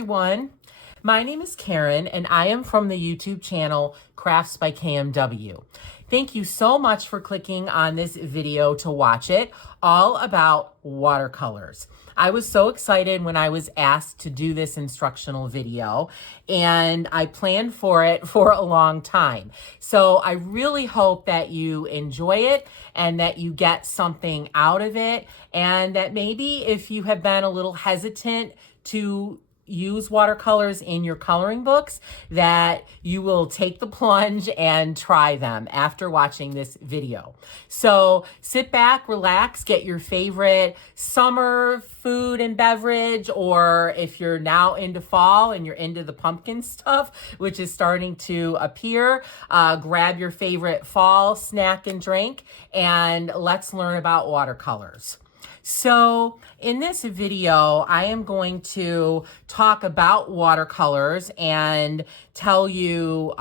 everyone. My name is Karen and I am from the YouTube channel Crafts by KMW. Thank you so much for clicking on this video to watch it, all about watercolors. I was so excited when I was asked to do this instructional video, and I planned for it for a long time. So I really hope that you enjoy it and that you get something out of it, and that maybe if you have been a little hesitant to use watercolors in your coloring books, that you will take the plunge and try them after watching this video. So sit back, relax, get your favorite summer food and beverage, or if you're now into fall and you're into the pumpkin stuff, which is starting to appear, grab your favorite fall snack and drink, and let's learn about watercolors. So in this video, I am going to talk about watercolors and tell you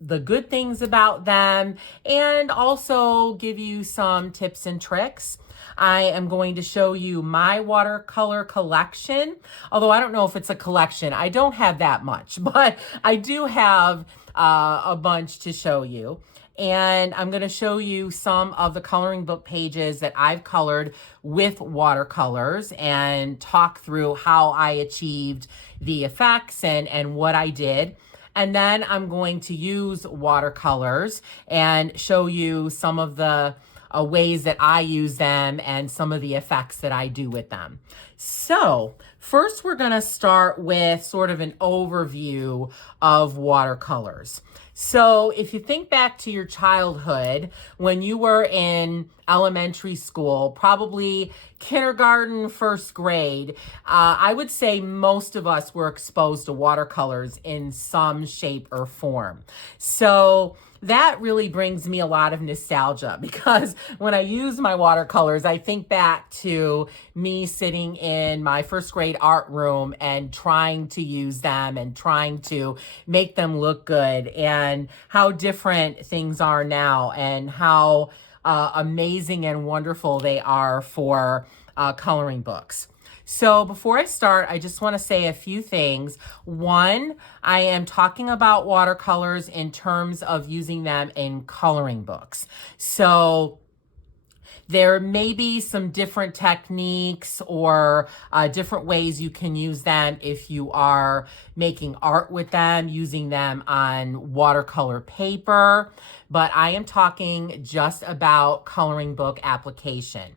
the good things about them, and also give you some tips and tricks. I am going to show you my watercolor collection, although I don't know if it's a collection. I don't have that much, but I do have a bunch to show you. And I'm going to show you some of the coloring book pages that I've colored with watercolors and talk through how I achieved the effects and what I did. And then I'm going to use watercolors and show you some of the ways that I use them and some of the effects that I do with them. So first, we're going to start with sort of an overview of watercolors. So if you think back to your childhood, when you were in elementary school, probably kindergarten, first grade, I would say most of us were exposed to watercolors in some shape or form. So that really brings me a lot of nostalgia, because when I use my watercolors, I think back to me sitting in my first grade art room and trying to use them and trying to make them look good, and how different things are now, and how amazing and wonderful they are for coloring books. So before I start, I just want to say a few things. One, I am talking about watercolors in terms of using them in coloring books. So there may be some different techniques or different ways you can use them if you are making art with them, using them on watercolor paper, but I am talking just about coloring book application.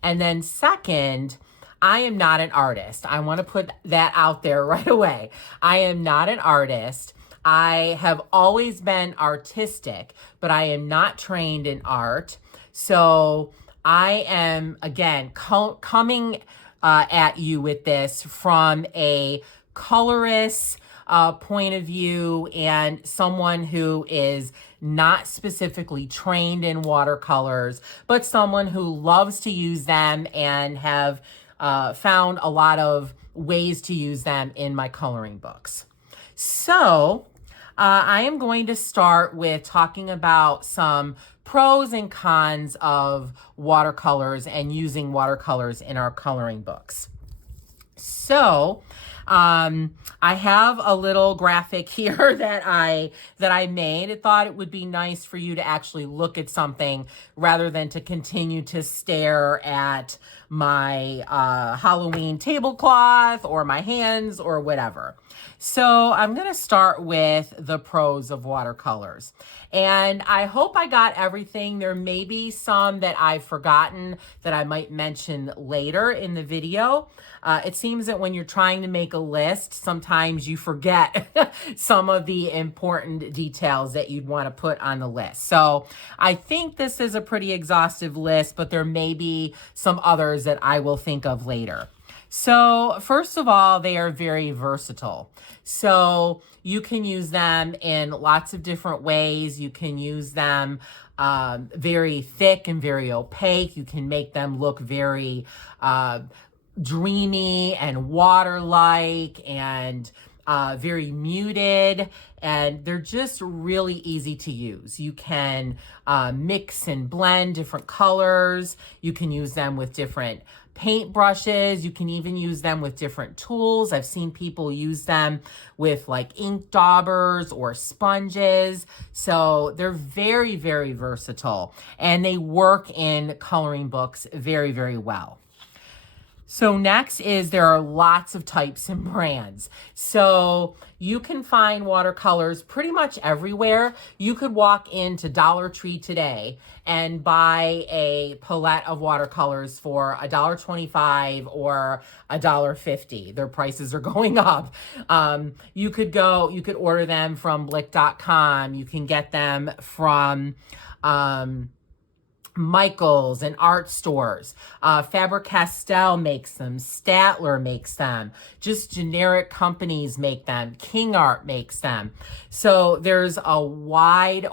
And then second, I am not an artist. I want to put that out there right away. I am not an artist. I have always been artistic, but I am not trained in art. So I am, again, coming at you with this from a colorist point of view, and someone who is not specifically trained in watercolors, but someone who loves to use them and have found a lot of ways to use them in my coloring books. So I am going to start with talking about some pros and cons of watercolors and using watercolors in our coloring books. So I have a little graphic here that I made. I thought it would be nice for you to actually look at something rather than to continue to stare at my Halloween tablecloth or my hands or whatever. So I'm going to start with the pros of watercolors. And I hope I got everything. There may be some that I've forgotten that I might mention later in the video. It seems that when you're trying to make a list, sometimes you forget some of the important details that you'd want to put on the list. So I think this is a pretty exhaustive list, but there may be some others that I will think of later. So first of all, they are very versatile. So you can use them in lots of different ways. You can use them very thick and very opaque. You can make them look very dreamy and water-like, and very muted, and they're just really easy to use. You can mix and blend different colors. You can use them with different paint brushes. You can even use them with different tools. I've seen people use them with like ink daubers or sponges. So they're very, very versatile, and they work in coloring books very, very well. So next is there are lots of types and brands. So you can find watercolors pretty much everywhere. You could walk into Dollar Tree today and buy a palette of watercolors for $1.25 or $1.50. Their prices are going up. You could order them from Blick.com. You can get them from Michaels and art stores. Faber-Castell makes them. Statler makes them. Just generic companies make them. King Art makes them. So there's a wide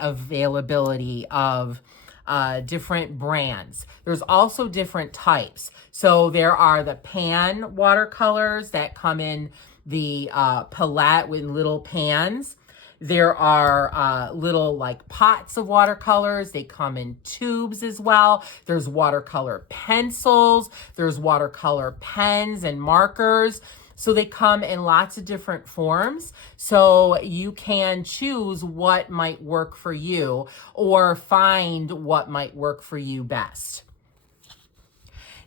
availability of different brands. There's also different types. So there are the pan watercolors that come in the palette with little pans. There are little like pots of watercolors. They come in tubes as well. There's watercolor pencils. There's watercolor pens and markers. So they come in lots of different forms. So you can choose what might work for you or find what might work for you best.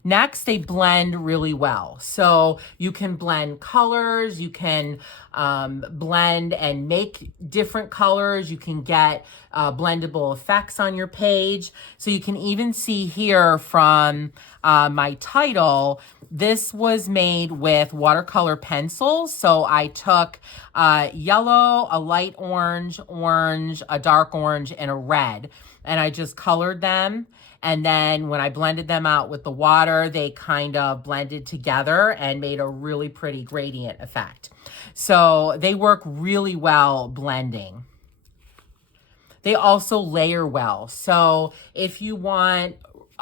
Next, they blend really well. So you can blend colors, you can blend and make different colors. You can get blendable effects on your page. So you can even see here from my title, this was made with watercolor pencils. So I took yellow, a light orange, a dark orange, and a red, and I just colored them. And then when I blended them out with the water, they kind of blended together and made a really pretty gradient effect. So they work really well blending. They also layer well. So if you want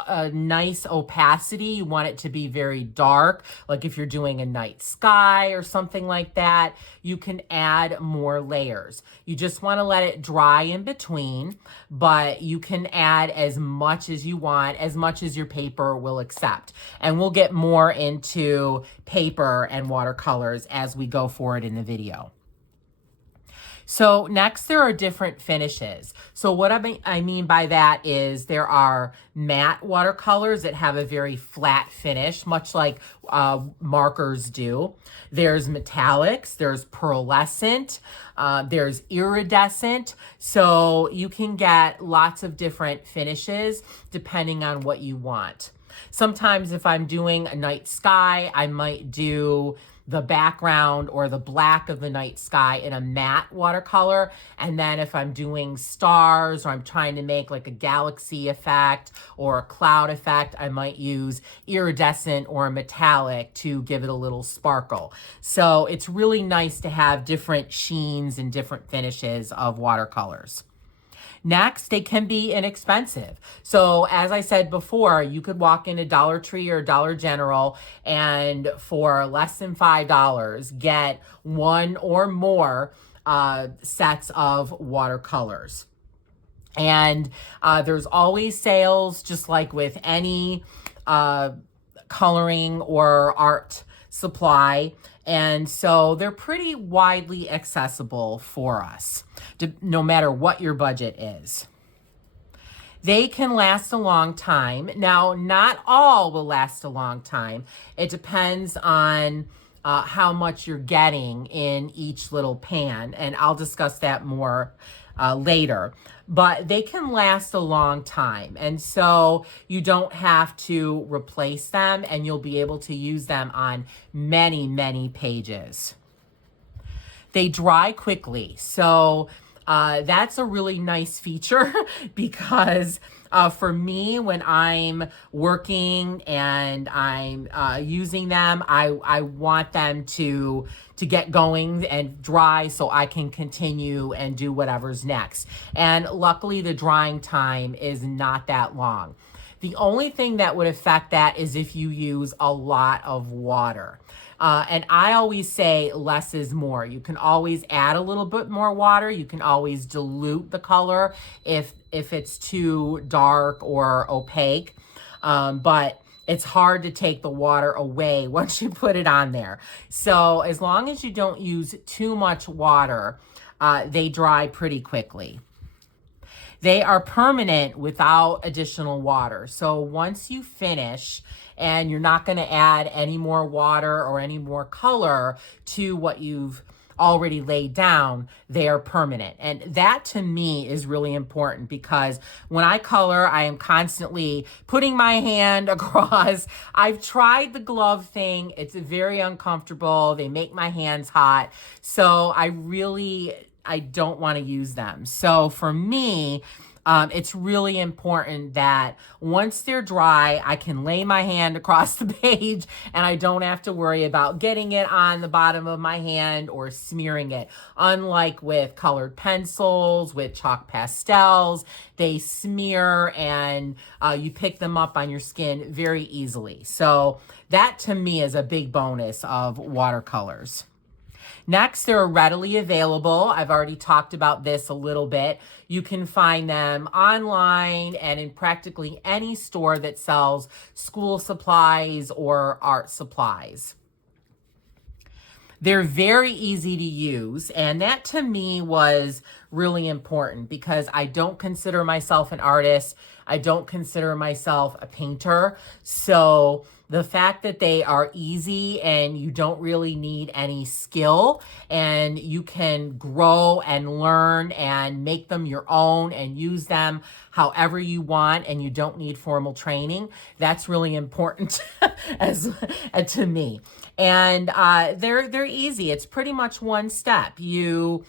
a nice opacity, you want it to be very dark, like if you're doing a night sky or something like that, you can add more layers. You just want to let it dry in between, but you can add as much as you want, as much as your paper will accept. And we'll get more into paper and watercolors as we go forward in the video. So next, there are different finishes. So what I mean by that is there are matte watercolors that have a very flat finish, much like markers do. There's metallics, there's pearlescent, there's iridescent. So you can get lots of different finishes depending on what you want. Sometimes if I'm doing a night sky, I might do the background or the black of the night sky in a matte watercolor. And then if I'm doing stars or I'm trying to make like a galaxy effect or a cloud effect, I might use iridescent or a metallic to give it a little sparkle. So it's really nice to have different sheens and different finishes of watercolors. Next, they can be inexpensive. So as I said before, you could walk into Dollar Tree or Dollar General and for less than $5 get one or more sets of watercolors. And there's always sales, just like with any coloring or art supply. And so they're pretty widely accessible for us, no matter what your budget is. They can last a long time. Now, not all will last a long time. It depends on how much you're getting in each little pan, and I'll discuss that more later. But they can last a long time, and so you don't have to replace them, and you'll be able to use them on many, many pages. They dry quickly, so that's a really nice feature because for me, when I'm working and I'm using them, I want them to get going and dry so I can continue and do whatever's next. And luckily, the drying time is not that long. The only thing that would affect that is if you use a lot of water. And I always say less is more. You can always add a little bit more water. You can always dilute the color if it's too dark or opaque. But it's hard to take the water away once you put it on there. So as long as you don't use too much water, they dry pretty quickly. They are permanent without additional water. So once you finish and you're not going to add any more water or any more color to what you've already laid down, they are permanent. And that to me is really important because when I color, I am constantly putting my hand across. I've tried the glove thing. It's very uncomfortable. They make my hands hot. So I don't want to use them. So for me, it's really important that once they're dry, I can lay my hand across the page and I don't have to worry about getting it on the bottom of my hand or smearing it. Unlike with colored pencils, with chalk pastels, they smear and you pick them up on your skin very easily. So that to me is a big bonus of watercolors. Next, they're readily available. I've already talked about this a little bit. You can find them online and in practically any store that sells school supplies or art supplies. They're very easy to use, and that to me was really important because I don't consider myself an artist. I don't consider myself a painter. So the fact that they are easy and you don't really need any skill and you can grow and learn and make them your own and use them however you want and you don't need formal training, that's really important to me. And they're easy. It's pretty much one step. You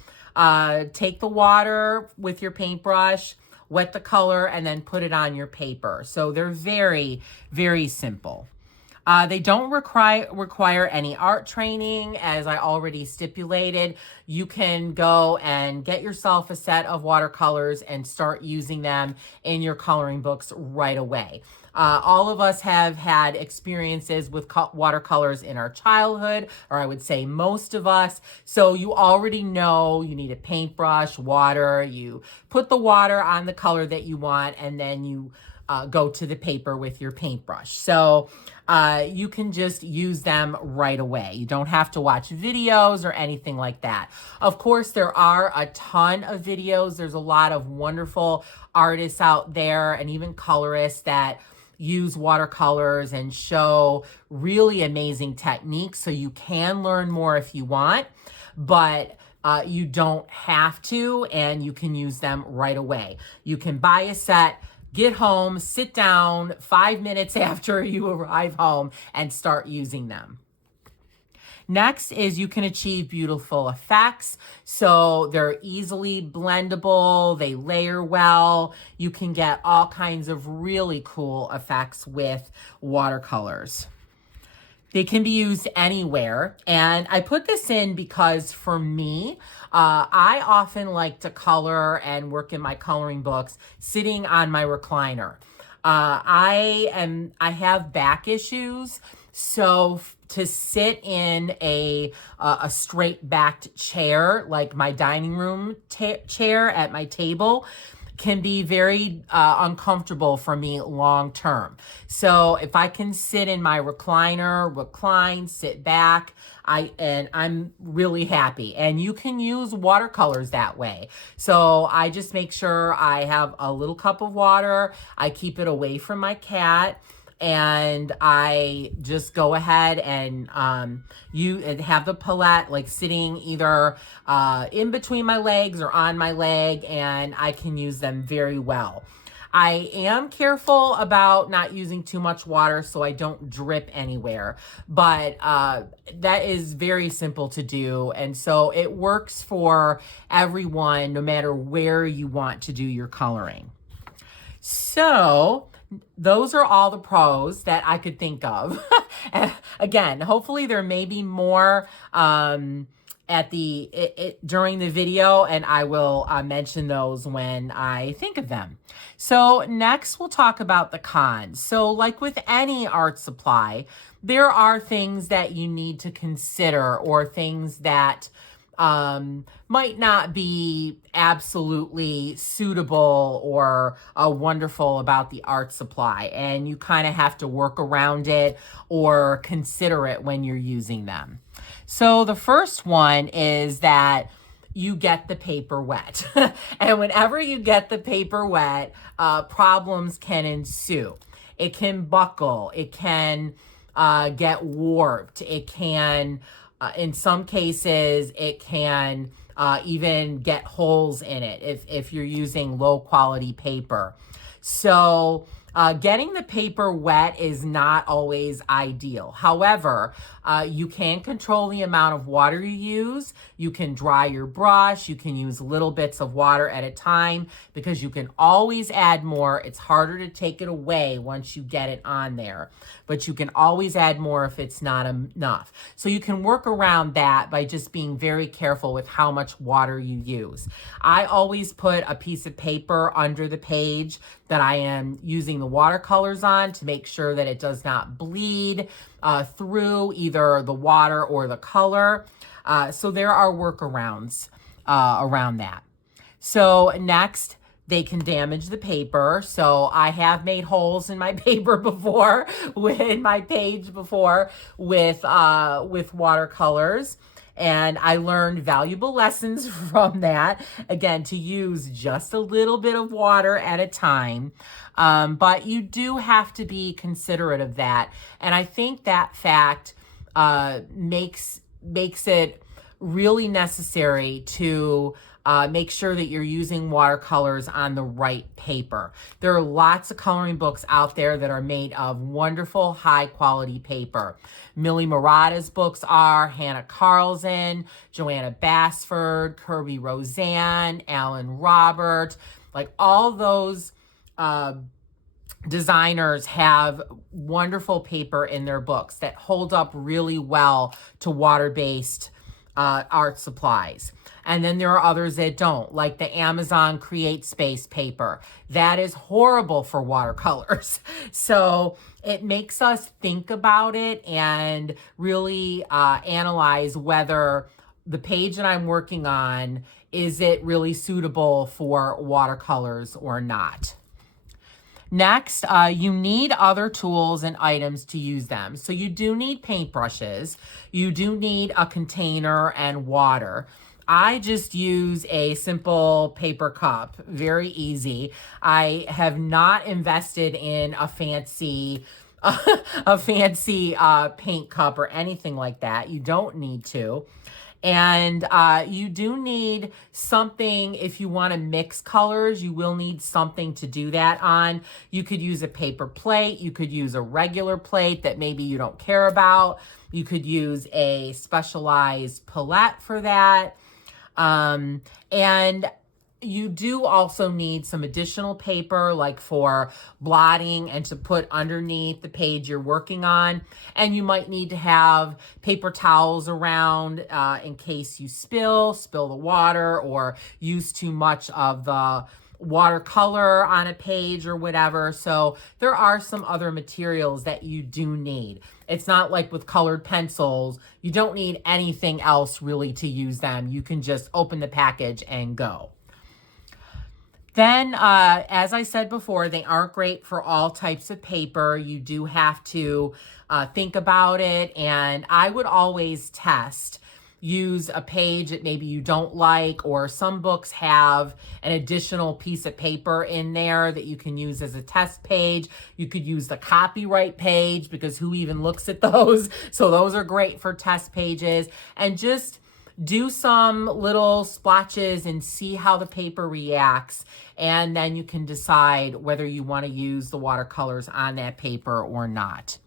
take the water with your paintbrush, wet the color, and then put it on your paper. So they're very, very simple. They don't require any art training, as I already stipulated. You can go and get yourself a set of watercolors and start using them in your coloring books right away. All of us have had experiences with watercolors in our childhood, or I would say most of us. So you already know you need a paintbrush, water. You put the water on the color that you want, and then you go to the paper with your paintbrush. So you can just use them right away. You don't have to watch videos or anything like that. Of course, there are a ton of videos. There's a lot of wonderful artists out there and even colorists that use watercolors and show really amazing techniques. So you can learn more if you want, but you don't have to, and you can use them right away. You can buy a set, get home, sit down 5 minutes after you arrive home and start using them. Next is you can achieve beautiful effects. So they're easily blendable, they layer well. You can get all kinds of really cool effects with watercolors. They can be used anywhere. And I put this in because for me, I often like to color and work in my coloring books sitting on my recliner. I have back issues, so to sit in a straight backed chair, like my dining room chair at my table, can be very uncomfortable for me long term. So if I can sit in my recline, sit back, I'm really happy. And you can use watercolors that way. So I just make sure I have a little cup of water. I keep it away from my cat. And I just go ahead and have the palette like sitting either in between my legs or on my leg, and I can use them very well. I am careful about not using too much water so I don't drip anywhere, but that is very simple to do, and so it works for everyone no matter where you want to do your coloring. So those are all the pros that I could think of. And again, hopefully there may be more at during the video, and I will mention those when I think of them. So next we'll talk about the cons. So like with any art supply, there are things that you need to consider, or things that might not be absolutely suitable or wonderful about the art supply, and you kind of have to work around it or consider it when you're using them. So the first one is that you get the paper wet. And whenever you get the paper wet, problems can ensue. It can buckle, it can get warped, it can, in some cases, it can even get holes in it if you're using low quality paper. So getting the paper wet is not always ideal. However, you can control the amount of water you use. You can dry your brush. You can use little bits of water at a time, because you can always add more. It's harder to take it away once you get it on there, but you can always add more if it's not enough. So you can work around that by just being very careful with how much water you use. I always put a piece of paper under the page that I am using the watercolors on, to make sure that it does not bleed through either the water or the color. So there are workarounds around that. So next, they can damage the paper. So I have made holes in my paper before, in my page before, with watercolors. And I learned valuable lessons from that. Again, to use just a little bit of water at a time. But you do have to be considerate of that. And I think that fact makes it really necessary to make sure that you're using watercolors on the right paper. There are lots of coloring books out there that are made of wonderful, high quality paper. Millie Murata's books are, Hannah Carlson, Joanna Basford, Kirby Roseanne, Alan Robert, like all those designers have wonderful paper in their books that hold up really well to water-based art supplies. And then there are others that don't, like the Amazon Create Space paper. That is horrible for watercolors. So it makes us think about it and really analyze whether the page that I'm working on, is it really suitable for watercolors or not. Next, you need other tools and items to use them. So you do need paintbrushes. You do need a container and water. I just use a simple paper cup, very easy. I have not invested in a fancy paint cup or anything like that. You don't need to. And you do need something, if you want to mix colors, you will need something to do that on. You could use a paper plate. You could use a regular plate that maybe you don't care about. You could use a specialized palette for that. And you do also need some additional paper, like for blotting and to put underneath the page you're working on. And you might need to have paper towels around in case you spill the water or use too much of the watercolor on a page or whatever. So there are some other materials that you do need. It's not like with colored pencils, you don't need anything else really to use them. You can just open the package and go. Then, as I said before, they aren't great for all types of paper. You do have to think about it, and I would always test. Use a page that maybe you don't like, or some books have an additional piece of paper in there that you can use as a test page. You could use the copyright page, because who even looks at those? So those are great for test pages. And just do some little splotches and see how the paper reacts. And then you can decide whether you want to use the watercolors on that paper or not.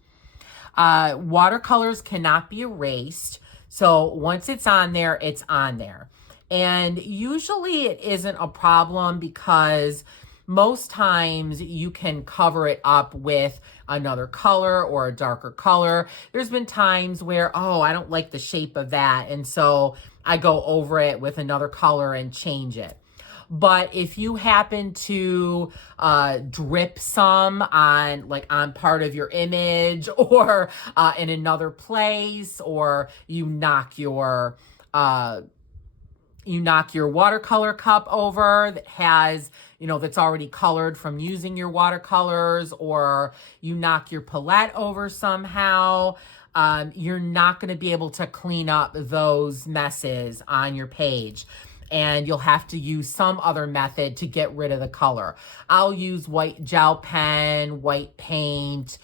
Watercolors cannot be erased. So once it's on there, it's on there. And usually it isn't a problem, because most times you can cover it up with another color or a darker color. There's been times where, oh, I don't like the shape of that, and so I go over it with another color and change it. But if you happen to drip some on part of your image, or in another place, or you knock your watercolor cup over that has, that's already colored from using your watercolors, or you knock your palette over somehow, you're not going to be able to clean up those messes on your page. And you'll have to use some other method to get rid of the color. I'll use white gel pen, white paint,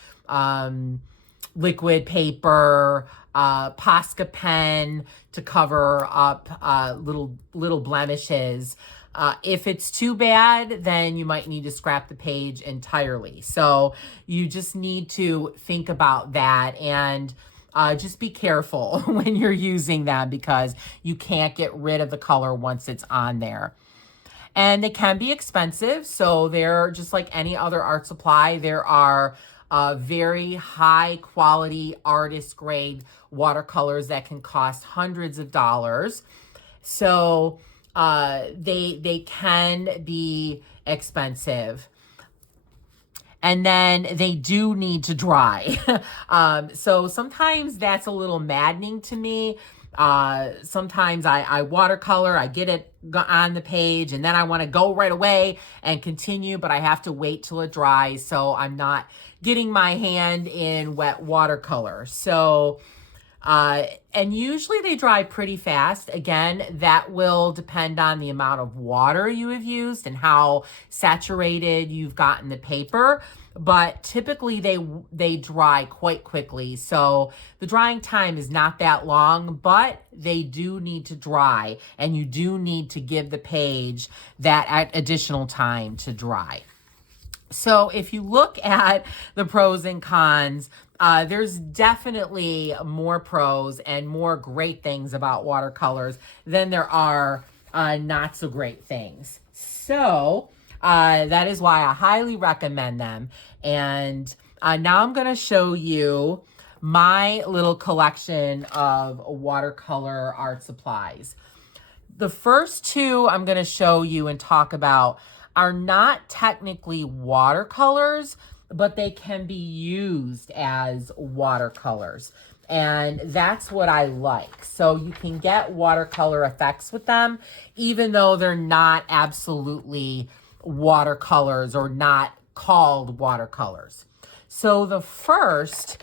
liquid paper, Posca pen to cover up little blemishes. If it's too bad, then you might need to scrap the page entirely. So you just need to think about that, and just be careful when you're using them, because you can't get rid of the color once it's on there. And they can be expensive, so they're just like any other art supply. There are very high quality artist grade watercolors that can cost hundreds of dollars. So they can be expensive. And then they do need to dry. So sometimes that's a little maddening to me. Sometimes I watercolor, I get it on the page, and then I want to go right away and continue, but I have to wait till it dries, so I'm not getting my hand in wet watercolor. So, and usually they dry pretty fast. Again, that will depend on the amount of water you have used and how saturated you've gotten the paper. But typically they dry quite quickly. So the drying time is not that long, but they do need to dry, and you do need to give the page that additional time to dry. So if you look at the pros and cons, there's definitely more pros and more great things about watercolors than there are not so great things. So that is why I highly recommend them. And now I'm going to show you my little collection of watercolor art supplies. The first two I'm going to show you and talk about are not technically watercolors, but they can be used as watercolors. And that's what I like. So you can get watercolor effects with them, even though they're not absolutely watercolors or not called watercolors. So the first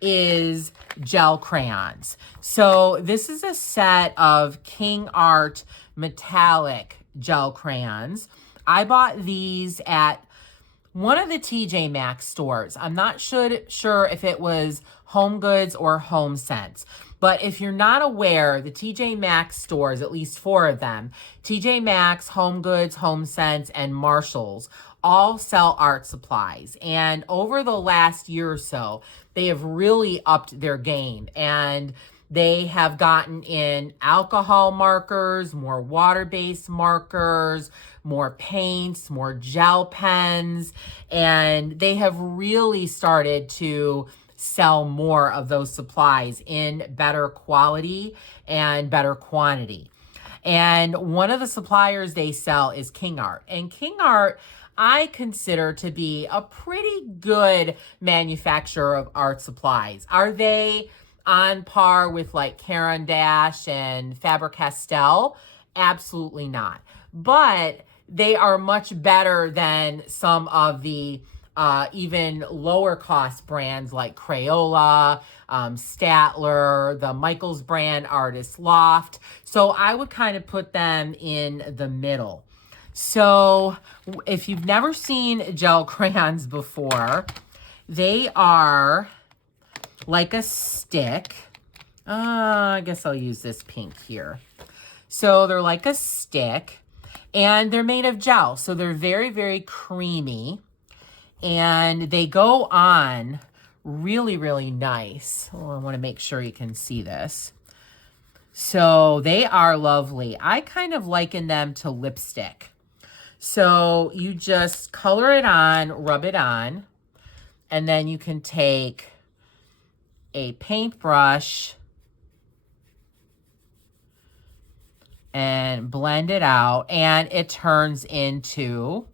is gel crayons. So this is a set of King Art metallic gel crayons. I bought these at one of the TJ Maxx stores. I'm not sure if it was Home Goods or Home Sense. But if you're not aware, the TJ Maxx stores, at least 4 of them, TJ Maxx, Home Goods, Home Sense, and Marshalls, all sell art supplies. And over the last year or so, they have really upped their game. And they have gotten in alcohol markers, more water-based markers, more paints, more gel pens, and they have really started to sell more of those supplies in better quality and better quantity. And one of the suppliers they sell is King Art. And King Art, I consider to be a pretty good manufacturer of art supplies. Are they on par with like Caran d'Ache and Faber-Castell? Absolutely not. But they are much better than some of the even lower cost brands like Crayola, Statler, the Michaels brand, Artist Loft. So I would kind of put them in the middle. So if you've never seen gel crayons before, they are like a stick. I guess I'll use this pink here. So they're like a stick, and they're made of gel. So they're very, very creamy, and they go on really, really nice. Oh, I want to make sure you can see this. So they are lovely. I kind of liken them to lipstick. So you just color it on, rub it on, and then you can take a paintbrush and blend it out, and it turns into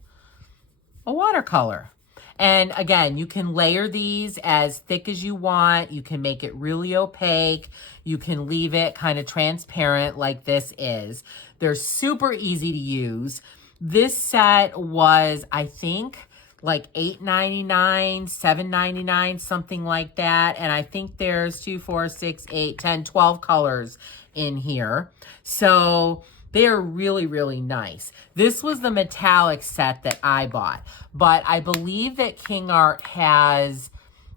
a watercolor. And again, you can layer these as thick as you want. You can make it really opaque. You can leave it kind of transparent like this is. They're super easy to use. This set was, I think, like $8.99, $7.99, something like that. And I think there's 2, 4, 6, 8, 10, 12 colors in here. So they're really, really nice. This was the metallic set that I bought, but I believe that King Art has,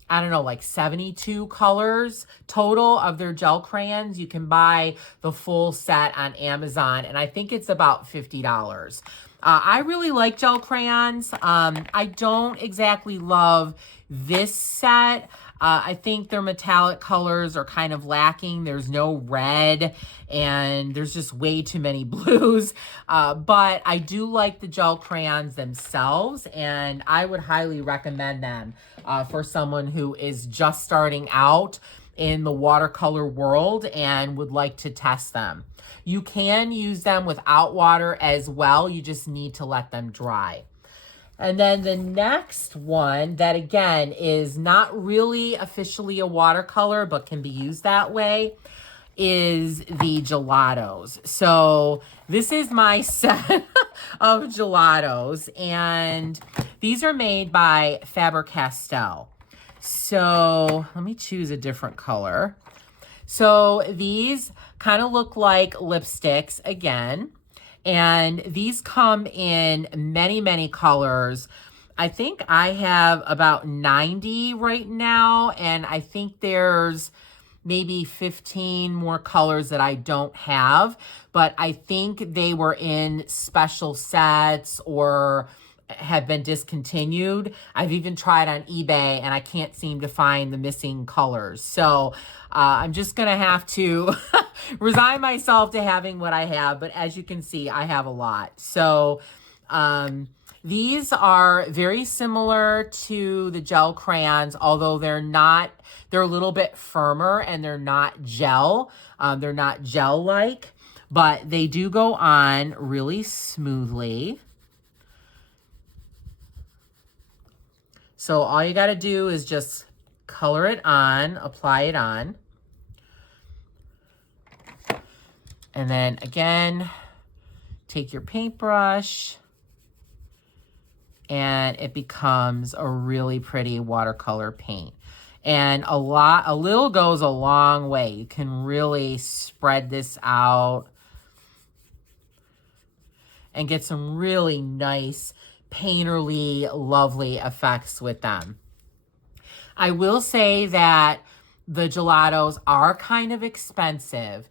I don't know, like 72 colors total of their gel crayons. You can buy the full set on Amazon, and I think it's about $50. I really like gel crayons. I don't exactly love this set. I think their metallic colors are kind of lacking. There's no red, and there's just way too many blues. But I do like the gel crayons themselves, and I would highly recommend them for someone who is just starting out in the watercolor world and would like to test them. You can use them without water as well. You just need to let them dry. And then the next one that, again, is not really officially a watercolor, but can be used that way, is the gelatos. So this is my set of gelatos, and these are made by Faber-Castell. So let me choose a different color. So these kind of look like lipsticks again. And these come in many, many colors. I think I have about 90 right now. And I think there's maybe 15 more colors that I don't have. But I think they were in special sets or have been discontinued. I've even tried on eBay and I can't seem to find the missing colors. So I'm just gonna have to resign myself to having what I have. But as you can see, I have a lot. So these are very similar to the gel crayons, although they're a little bit firmer and they're not gel. They're not gel-like, but they do go on really smoothly. So all you got to do is just color it on, apply it on. And then again, take your paintbrush and it becomes a really pretty watercolor paint. And a little goes a long way. You can really spread this out and get some really nice painterly, lovely effects with them. I will say that the gelatos are kind of expensive.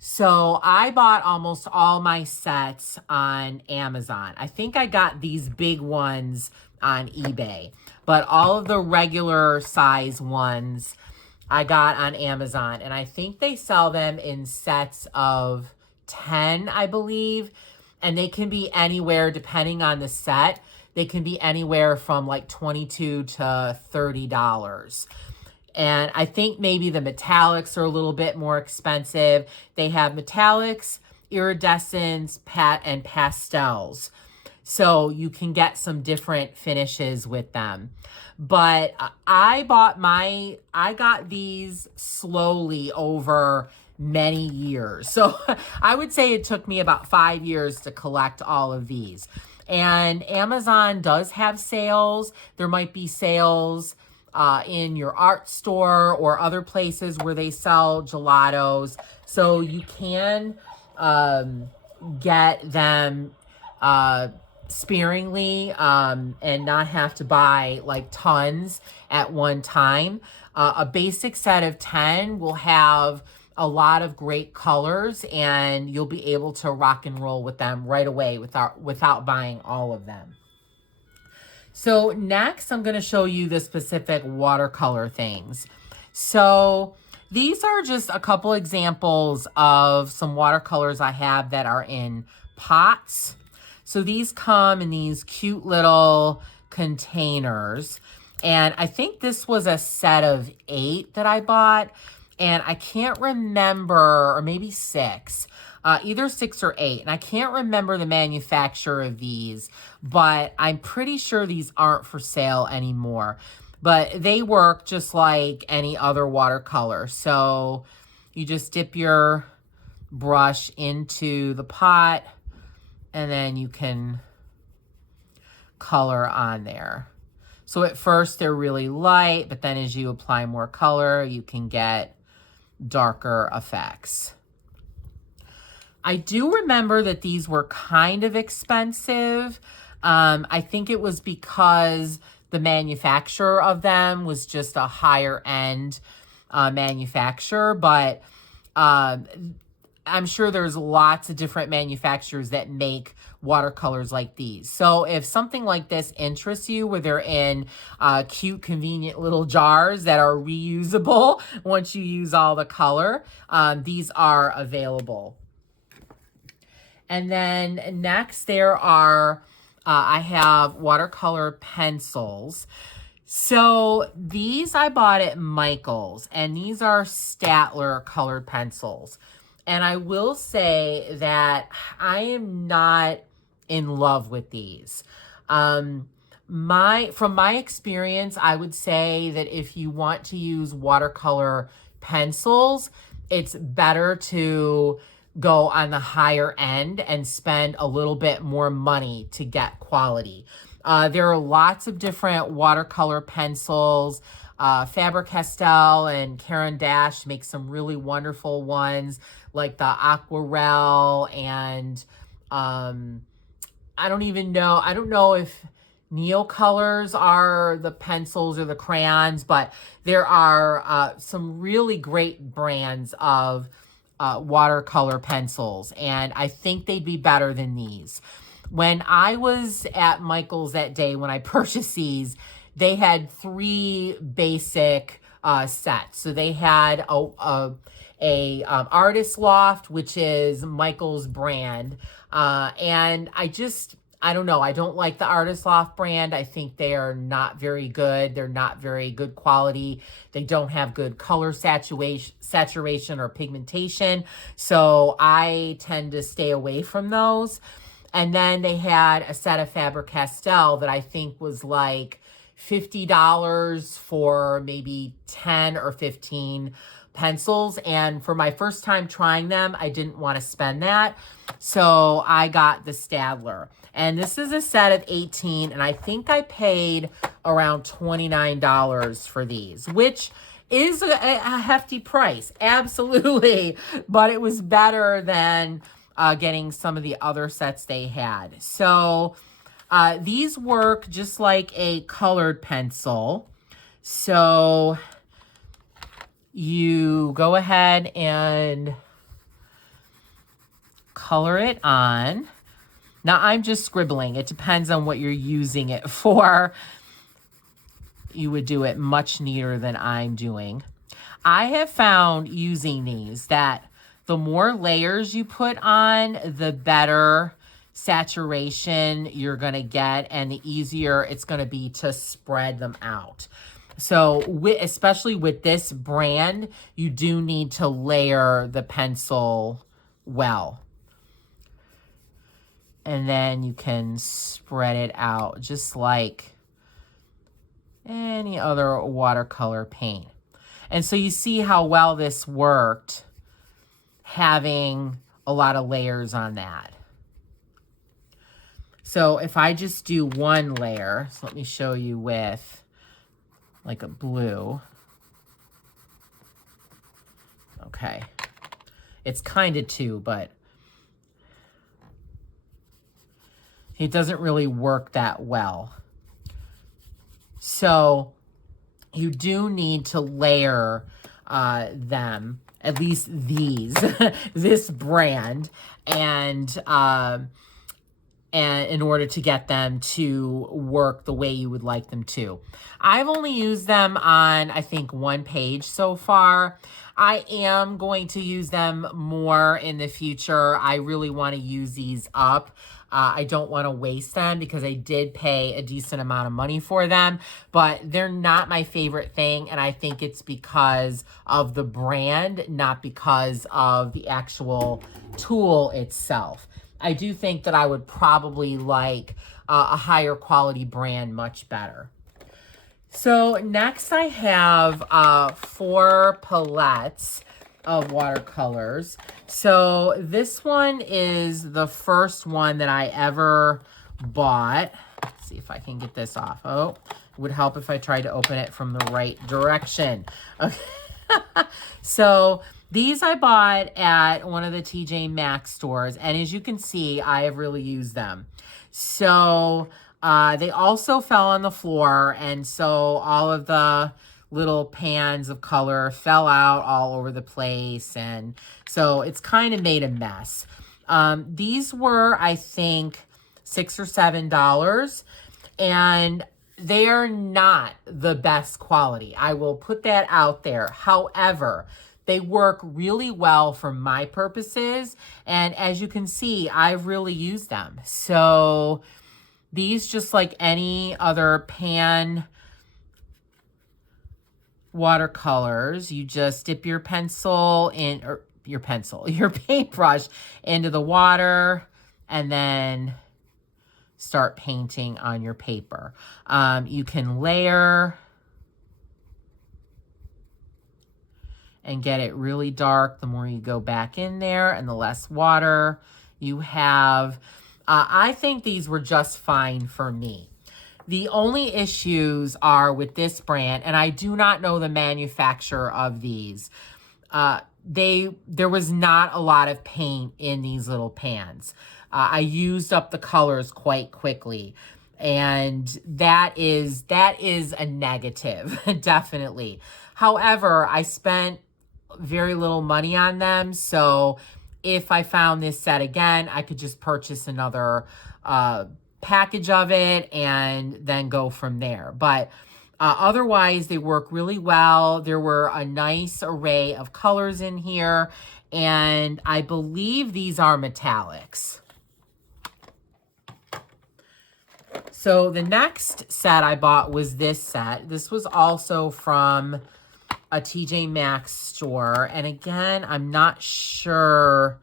So I bought almost all my sets on Amazon. I think I got these big ones on eBay, but all of the regular size ones I got on Amazon. And I think they sell them in sets of 10, I believe. And they can be anywhere, depending on the set, they can be anywhere from like $22 to $30. And I think maybe the metallics are a little bit more expensive. They have metallics, iridescents, and pastels. So you can get some different finishes with them. But I got these slowly over many years. So I would say it took me about 5 years to collect all of these. And Amazon does have sales. There might be sales in your art store or other places where they sell gelatos. So you can get them sparingly and not have to buy like tons at one time. A basic set of 10 will have a lot of great colors, and you'll be able to rock and roll with them right away without buying all of them. So next, I'm going to show you the specific watercolor things. So these are just a couple examples of some watercolors I have that are in pots. So these come in these cute little containers. And I think this was a set of 8 that I bought. And I can't remember, or maybe 6. either 6 or 8. And I can't remember the manufacturer of these, but I'm pretty sure these aren't for sale anymore. But they work just like any other watercolor. So you just dip your brush into the pot, and then you can color on there. So at first they're really light, but then as you apply more color, you can get darker effects. I do remember that these were kind of expensive. I think it was because the manufacturer of them was just a higher end manufacturer, but I'm sure there's lots of different manufacturers that make watercolors like these. So if something like this interests you, where they're in cute, convenient little jars that are reusable once you use all the color, these are available. And then next there are, I have watercolor pencils. So these I bought at Michael's, and these are Staedtler colored pencils. And I will say that I am not in love with these. From my experience, I would say that if you want to use watercolor pencils, it's better to go on the higher end and spend a little bit more money to get quality. There are lots of different watercolor pencils. Faber-Castell and Caran d'Ache make some really wonderful ones, like the Aquarelle, and I don't know if Neocolors are the pencils or the crayons, but there are some really great brands of watercolor pencils, and I think they'd be better than these. When I was at Michael's that day when I purchased these, they had 3 basic sets. So they had a Artist Loft, which is Michael's brand, and I don't know. I don't like the Artist Loft brand. I think they are not very good. They're not very good quality. They don't have good color saturation or pigmentation. So I tend to stay away from those. And then they had a set of Faber-Castell that I think was like $50 for maybe 10 or 15 pencils. And for my first time trying them, I didn't want to spend that. So I got the Staedtler. And this is a set of 18, and I think I paid around $29 for these, which is a hefty price, absolutely. But it was better than getting some of the other sets they had. So these work just like a colored pencil. So you go ahead and color it on. Now, I'm just scribbling. It depends on what you're using it for. You would do it much neater than I'm doing. I have found using these that the more layers you put on, the better saturation you're going to get, and the easier it's going to be to spread them out. So especially with this brand, you do need to layer the pencil well. And then you can spread it out just like any other watercolor paint. And so you see how well this worked, having a lot of layers on that. So if I just do one layer, so let me show you with like a blue. Okay. It's kind of 2, but it doesn't really work that well. So you do need to layer them, at least these, this brand, and in order to get them to work the way you would like them to. I've only used them on, I think, 1 page so far. I am going to use them more in the future. I really want to use these up. I don't want to waste them because I did pay a decent amount of money for them, but they're not my favorite thing. And I think it's because of the brand, not because of the actual tool itself. I do think that I would probably like a higher quality brand much better. So next I have 4 palettes of watercolors. So this one is the first one that I ever bought. Let's see if I can get this off. Oh, it would help if I tried to open it from the right direction. Okay. So these I bought at one of the TJ Maxx stores. And as you can see, I have really used them. So they also fell on the floor. And so all of the little pans of color fell out all over the place. And so it's kind of made a mess. These were, I think, $6 or $7. And they are not the best quality. I will put that out there. However, they work really well for my purposes. And as you can see, I've really used them. So these, just like any other pan watercolors, you just dip your pencil in, or your paintbrush into the water, and then start painting on your paper. You can layer and get it really dark the more you go back in there and the less water you have. I think these were just fine for me. The only issues are with this brand, and I do not know the manufacturer of these. There was not a lot of paint in these little pans. I used up the colors quite quickly, and that is a negative, definitely. However, I spent very little money on them, so if I found this set again, I could just purchase another package of it and then go from there. But otherwise, they work really well. There were a nice array of colors in here, and I believe these are metallics. So the next set I bought was this set. This was also from a TJ Maxx store. And again, I'm not sure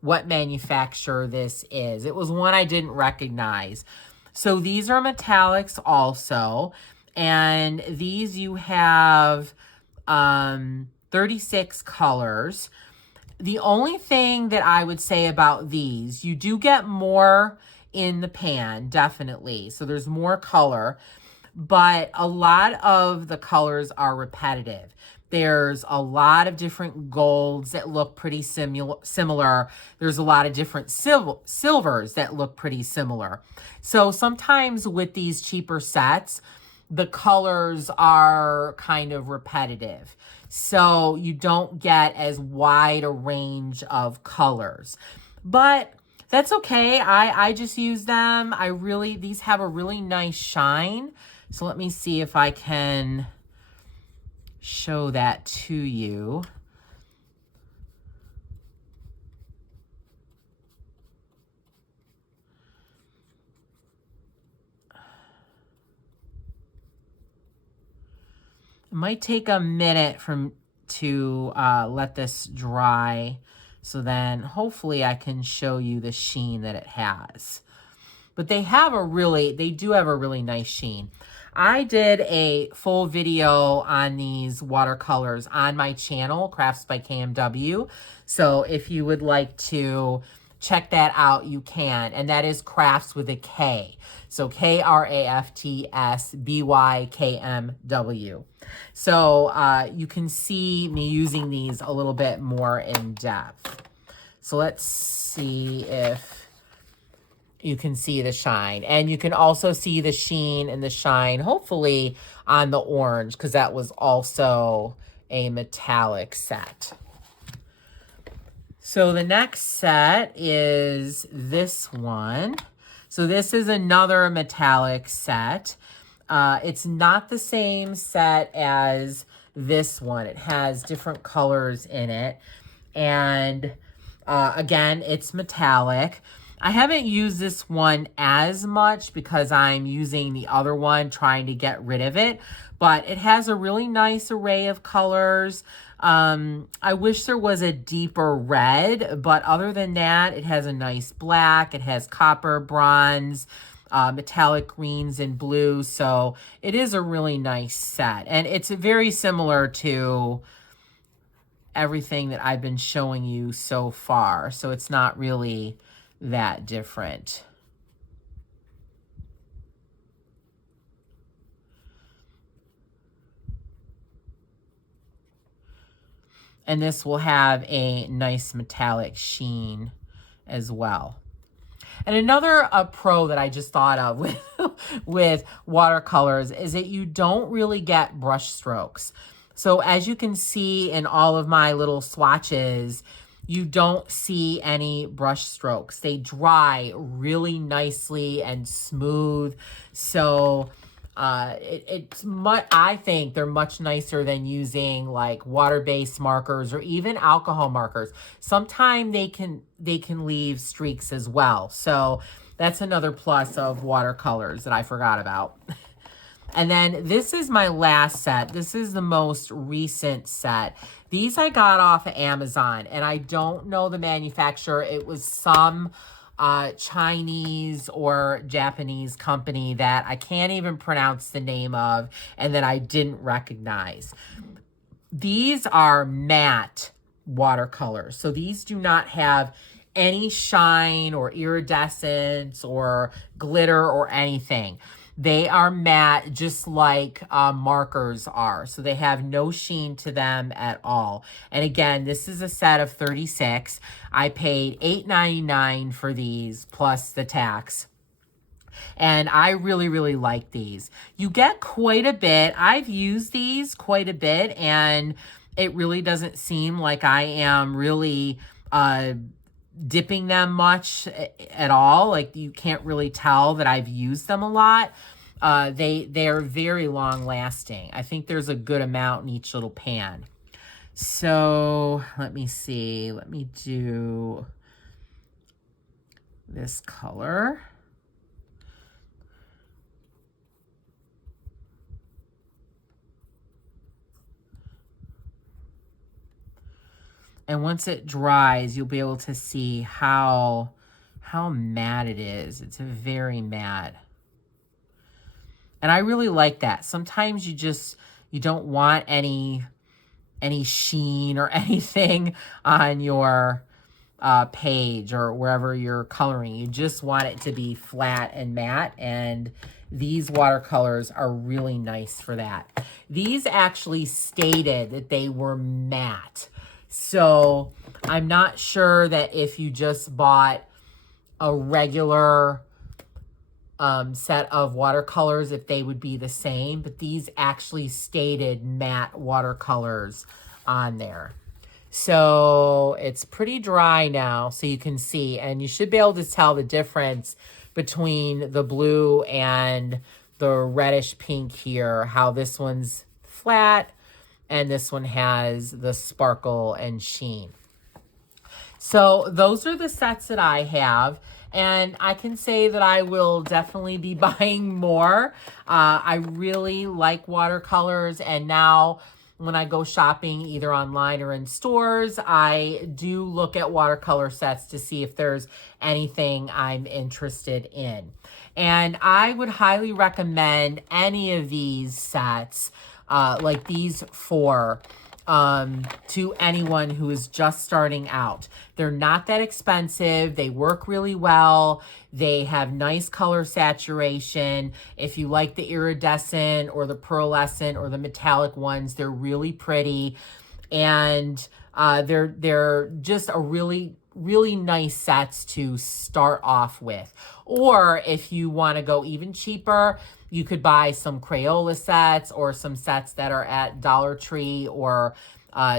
what manufacturer this is. It was one I didn't recognize. So these are metallics also. And these you have 36 colors. The only thing that I would say about these, you do get more in the pan, definitely. So there's more color, but a lot of the colors are repetitive. There's a lot of different golds that look pretty similar. There's a lot of different silvers that look pretty similar. So sometimes with these cheaper sets, the colors are kind of repetitive. So you don't get as wide a range of colors. But that's okay. I just use them. These have a really nice shine. So let me see if I can show that to you. It might take a minute to let this dry, so then hopefully I can show you the sheen that it has. But they do have a really nice sheen. I did a full video on these watercolors on my channel, Crafts by KMW. So if you would like to check that out, you can. And that is Crafts with a K. So KRAFTSBYKMW. So you can see me using these a little bit more in depth. So let's see if you can see the shine. And you can also see the sheen and the shine, hopefully, on the orange, because that was also a metallic set. So the next set is this one. So this is another metallic set. It's not the same set as this one. It has different colors in it. And again, it's metallic. I haven't used this one as much because I'm using the other one trying to get rid of it, but it has a really nice array of colors. I wish there was a deeper red, but other than that, it has a nice black, it has copper, bronze, metallic greens and blues. So it is a really nice set, and it's very similar to everything that I've been showing you so far. So it's not really that different. And this will have a nice metallic sheen as well. And another pro that I just thought of with watercolors is that you don't really get brush strokes. So as you can see in all of my little swatches, you don't see any brush strokes. They dry really nicely and smooth. So I think they're much nicer than using like water-based markers or even alcohol markers. Sometimes they can leave streaks as well. So that's another plus of watercolors that I forgot about. And then this is my last set. This is the most recent set. These I got off of Amazon, and I don't know the manufacturer. It was some Chinese or Japanese company that I can't even pronounce the name of and that I didn't recognize. These are matte watercolors. So these do not have any shine or iridescence or glitter or anything. They are matte, just like markers are. So they have no sheen to them at all. And again, this is a set of 36. I paid $8.99 for these plus the tax. And I really, really like these. You get quite a bit. I've used these quite a bit, and it really doesn't seem like I am really dipping them much at all. Like, you can't really tell that I've used them a lot. They're very long lasting. I think there's a good amount in each little pan. So let me see. Let me do this color. And once it dries, you'll be able to see how matte it is. It's very matte. And I really like that. Sometimes you don't want any sheen or anything on your page or wherever you're coloring. You just want it to be flat and matte, and these watercolors are really nice for that. These actually stated that they were matte. So I'm not sure that if you just bought a regular set of watercolors, if they would be the same, but these actually stated matte watercolors on there. So it's pretty dry now, so you can see, and you should be able to tell the difference between the blue and the reddish pink here, how this one's flat and this one has the sparkle and sheen. So those are the sets that I have. And I can say that I will definitely be buying more. I really like watercolors. And now when I go shopping, either online or in stores, I do look at watercolor sets to see if there's anything I'm interested in. And I would highly recommend any of these sets, like these four, to anyone who is just starting out. They're not that expensive. They work really well. They have nice color saturation. If you like the iridescent or the pearlescent or the metallic ones, they're really pretty. And they're just a really nice sets to start off with. Or if you want to go even cheaper, you could buy some Crayola sets or some sets that are at Dollar Tree or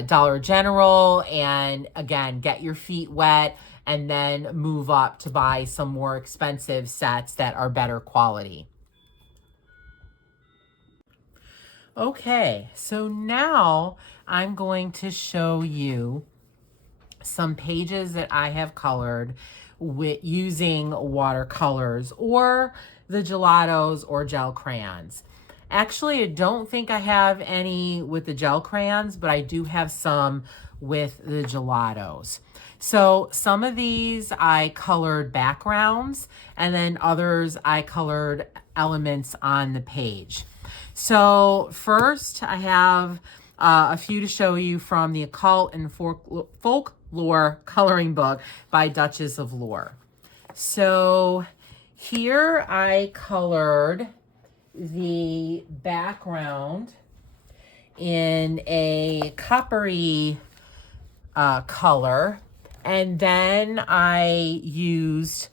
Dollar General, and again, get your feet wet and then move up to buy some more expensive sets that are better quality. Okay, so now I'm going to show you some pages that I have colored with using watercolors or the gelatos or gel crayons. Actually, I don't think I have any with the gel crayons, but I do have some with the gelatos. So some of these I colored backgrounds, and then others I colored elements on the page. So first I have a few to show you from the Occult and Folklore Coloring Book by Duchess of Lore. So here I colored the background in a coppery color, and then I used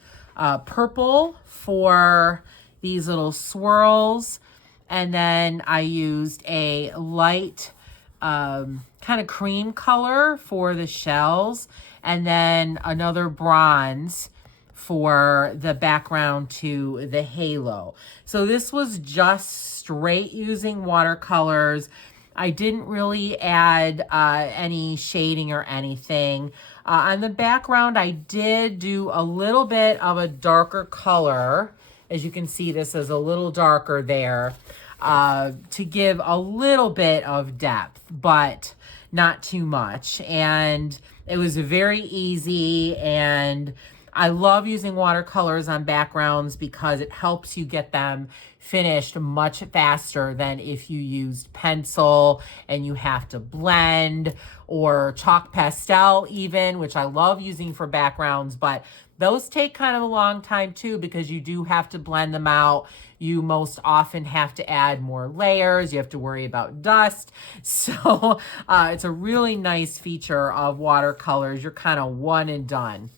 purple for these little swirls, and then I used a light kind of cream color for the shells, and then another bronze for the background to the halo. So this was just straight using watercolors. I didn't really add any shading or anything. On the background, I did do a little bit of a darker color. As you can see, this is a little darker there to give a little bit of depth, but not too much. And it was very easy, and I love using watercolors on backgrounds because it helps you get them finished much faster than if you used pencil and you have to blend, or chalk pastel even, which I love using for backgrounds, but those take kind of a long time too because you do have to blend them out. You most often have to add more layers. You have to worry about dust. So it's a really nice feature of watercolors. You're kind of one and done.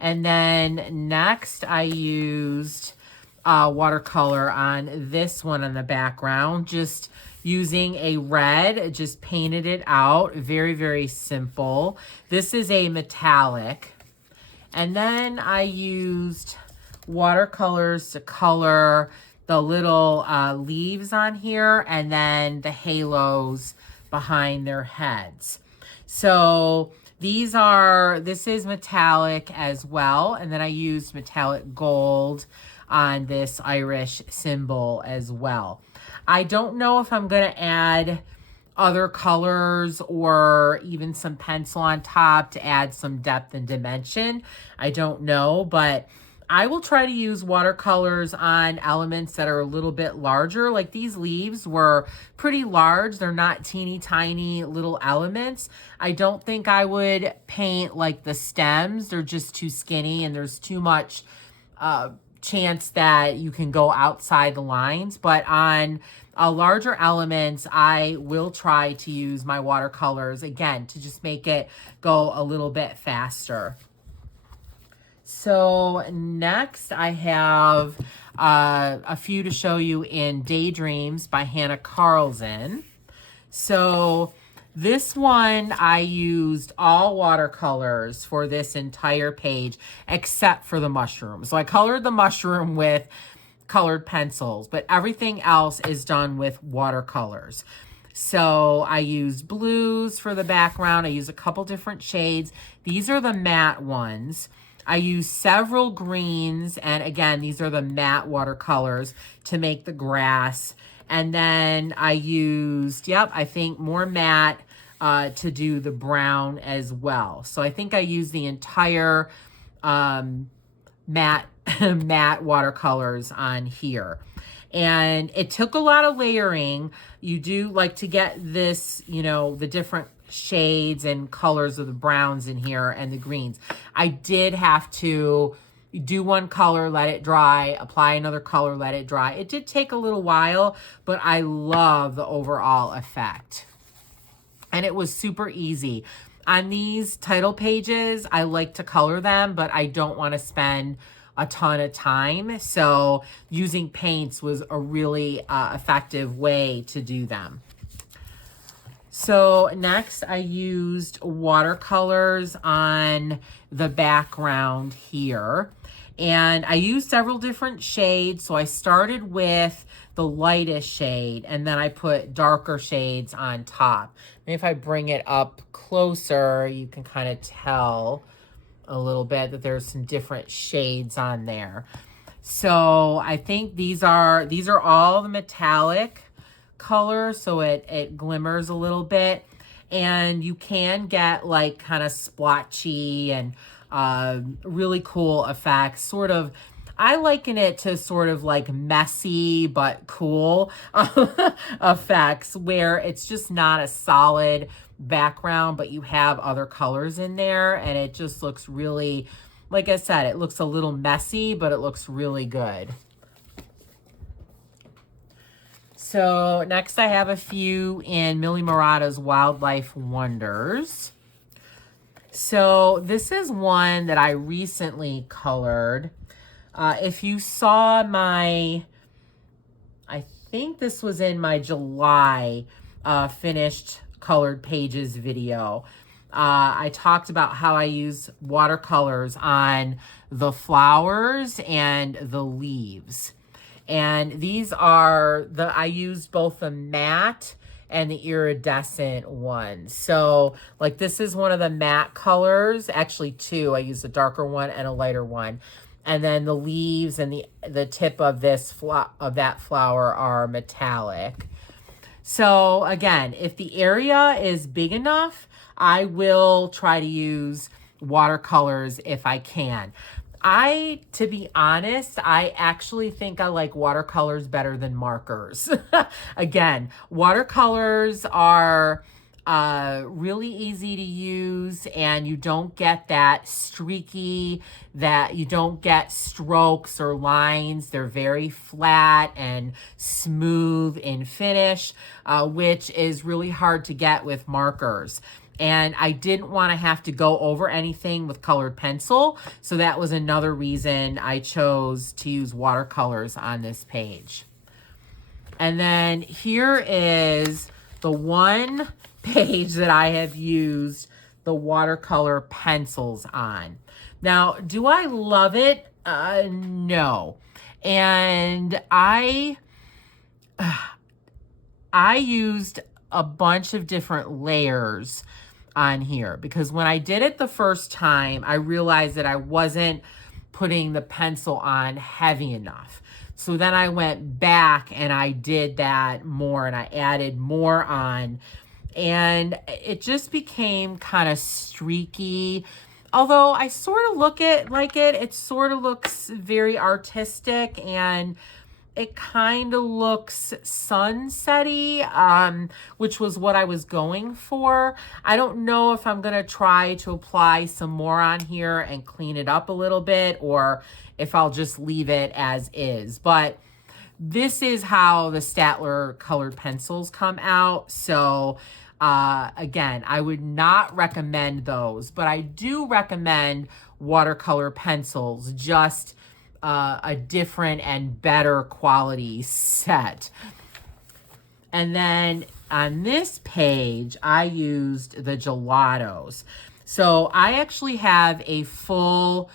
And then next I used watercolor on this one on the background, just using a red, just painted it out. Very, very simple. This is a metallic. And then I used watercolors to color the little leaves on here, and then the halos behind their heads. So this is metallic as well. And then I used metallic gold on this Irish symbol as well. I don't know if I'm going to add other colors or even some pencil on top to add some depth and dimension. I don't know, but I will try to use watercolors on elements that are a little bit larger. Like these leaves were pretty large. They're not teeny tiny little elements. I don't think I would paint like the stems. They're just too skinny, and there's too much chance that you can go outside the lines. But on larger elements, I will try to use my watercolors again to just make it go a little bit faster. So next I have a few to show you in Daydreams by Hannah Carlson. So this one I used all watercolors for this entire page except for the mushroom. So I colored the mushroom with colored pencils, but everything else is done with watercolors. So I used blues for the background. I used a couple different shades. These are the matte ones. I used several greens, and again, these are the matte watercolors to make the grass. And then I used, I think more matte to do the brown as well. So I think I used the entire matte watercolors on here. And it took a lot of layering. You do like to get this, the different shades and colors of the browns in here and the greens. I did have to do one color, let it dry, apply another color, let it dry. It did take a little while, but I love the overall effect. And it was super easy. On these title pages, I like to color them, but I don't want to spend a ton of time. So using paints was a really effective way to do them. So next I used watercolors on the background here. And I used several different shades. So I started with the lightest shade, and then I put darker shades on top. And if I bring it up closer, you can kind of tell a little bit that there's some different shades on there. So I think these are all the metallic colors, so it glimmers a little bit. And you can get like kind of splotchy and really cool effects. Sort of, I liken it to sort of like messy but cool effects, where it's just not a solid background, but you have other colors in there, and it just looks really, like I said, it looks a little messy, but it looks really good. So next I have a few in Millie Murata's Wildlife Wonders. So this is one that I recently colored. If you saw I think this was in my July finished colored pages video. I talked about how I use watercolors on the flowers and the leaves. And these are I used both the matte and the iridescent ones. So like this is one of the matte colors, actually two. I used a darker one and a lighter one. And then the leaves and the tip of that flower are metallic. So again, if the area is big enough, I will try to use watercolors if I can. To be honest, I actually think I like watercolors better than markers. Again, watercolors are really easy to use, and you don't get that streaky, you don't get strokes or lines. They're very flat and smooth in finish, which is really hard to get with markers. And I didn't want to have to go over anything with colored pencil. So that was another reason I chose to use watercolors on this page. And then here is the one page that I have used the watercolor pencils on. Now, do I love it? No. And I used a bunch of different layers on here, because when I did it the first time, I realized that I wasn't putting the pencil on heavy enough. So then I went back and I did that more, and I added more on, and it just became kind of streaky. Although I sort of it sort of looks very artistic, and it kind of looks sunsetty, which was what I was going for. I don't know if I'm going to try to apply some more on here and clean it up a little bit, or if I'll just leave it as is. But this is how the Staedtler colored pencils come out. So again, I would not recommend those, but I do recommend watercolor pencils, just a different and better quality set. And then on this page, I used the gelatos. So I actually have a full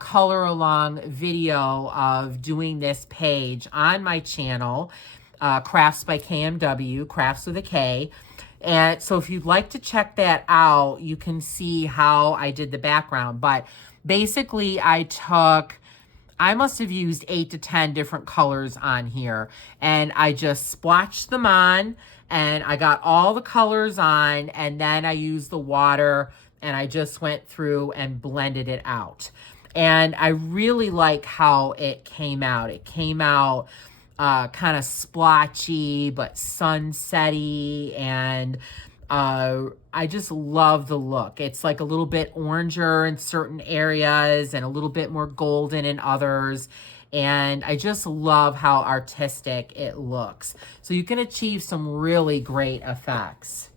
color along video of doing this page on my channel, Crafts by KMW, Crafts with a K. And so if you'd like to check that out, you can see how I did the background. But basically, I must have used 8 to 10 different colors on here, and I just splotched them on, and I got all the colors on, and then I used the water, and I just went through and blended it out. And I really like how it came out. It came out kind of splotchy, but sunsetty, and I just love the look. It's like a little bit oranger in certain areas and a little bit more golden in others. And I just love how artistic it looks. So you can achieve some really great effects.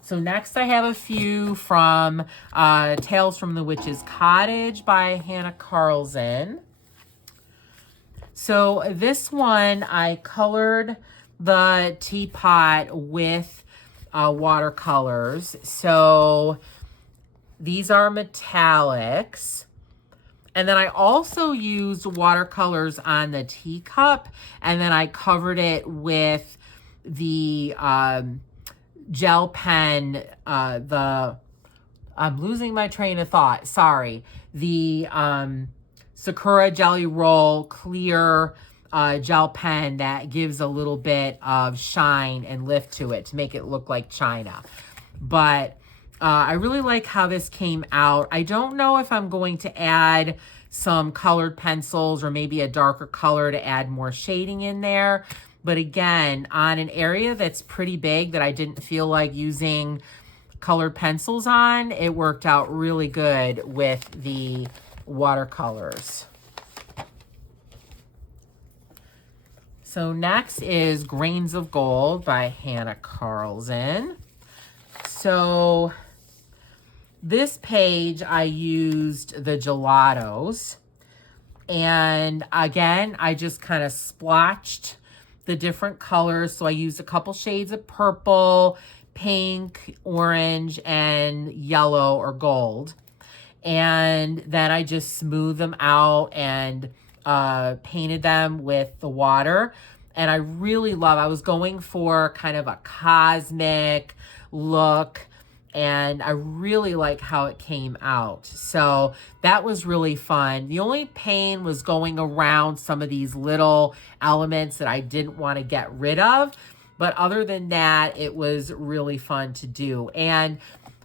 So next I have a few from Tales from the Witch's Cottage by Hannah Carlson. So this one, I colored the teapot with watercolors. So these are metallics. And then I also used watercolors on the teacup, and then I covered it with the gel pen, I'm losing my train of thought, sorry. The Sakura Jelly Roll clear gel pen that gives a little bit of shine and lift to it to make it look like china. But I really like how this came out. I don't know if I'm going to add some colored pencils or maybe a darker color to add more shading in there. But again, on an area that's pretty big that I didn't feel like using colored pencils on, it worked out really good with the watercolors. So next is Grains of Gold by Hannah Carlson. So this page I used the gelatos, and again I just kind of splotched the different colors. So I used a couple shades of purple, pink, orange, and yellow or gold. And then I just smoothed them out and painted them with the water. And I really love, I was going for kind of a cosmic look, and I really like how it came out. So that was really fun. The only pain was going around some of these little elements that I didn't want to get rid of. But other than that, it was really fun to do. And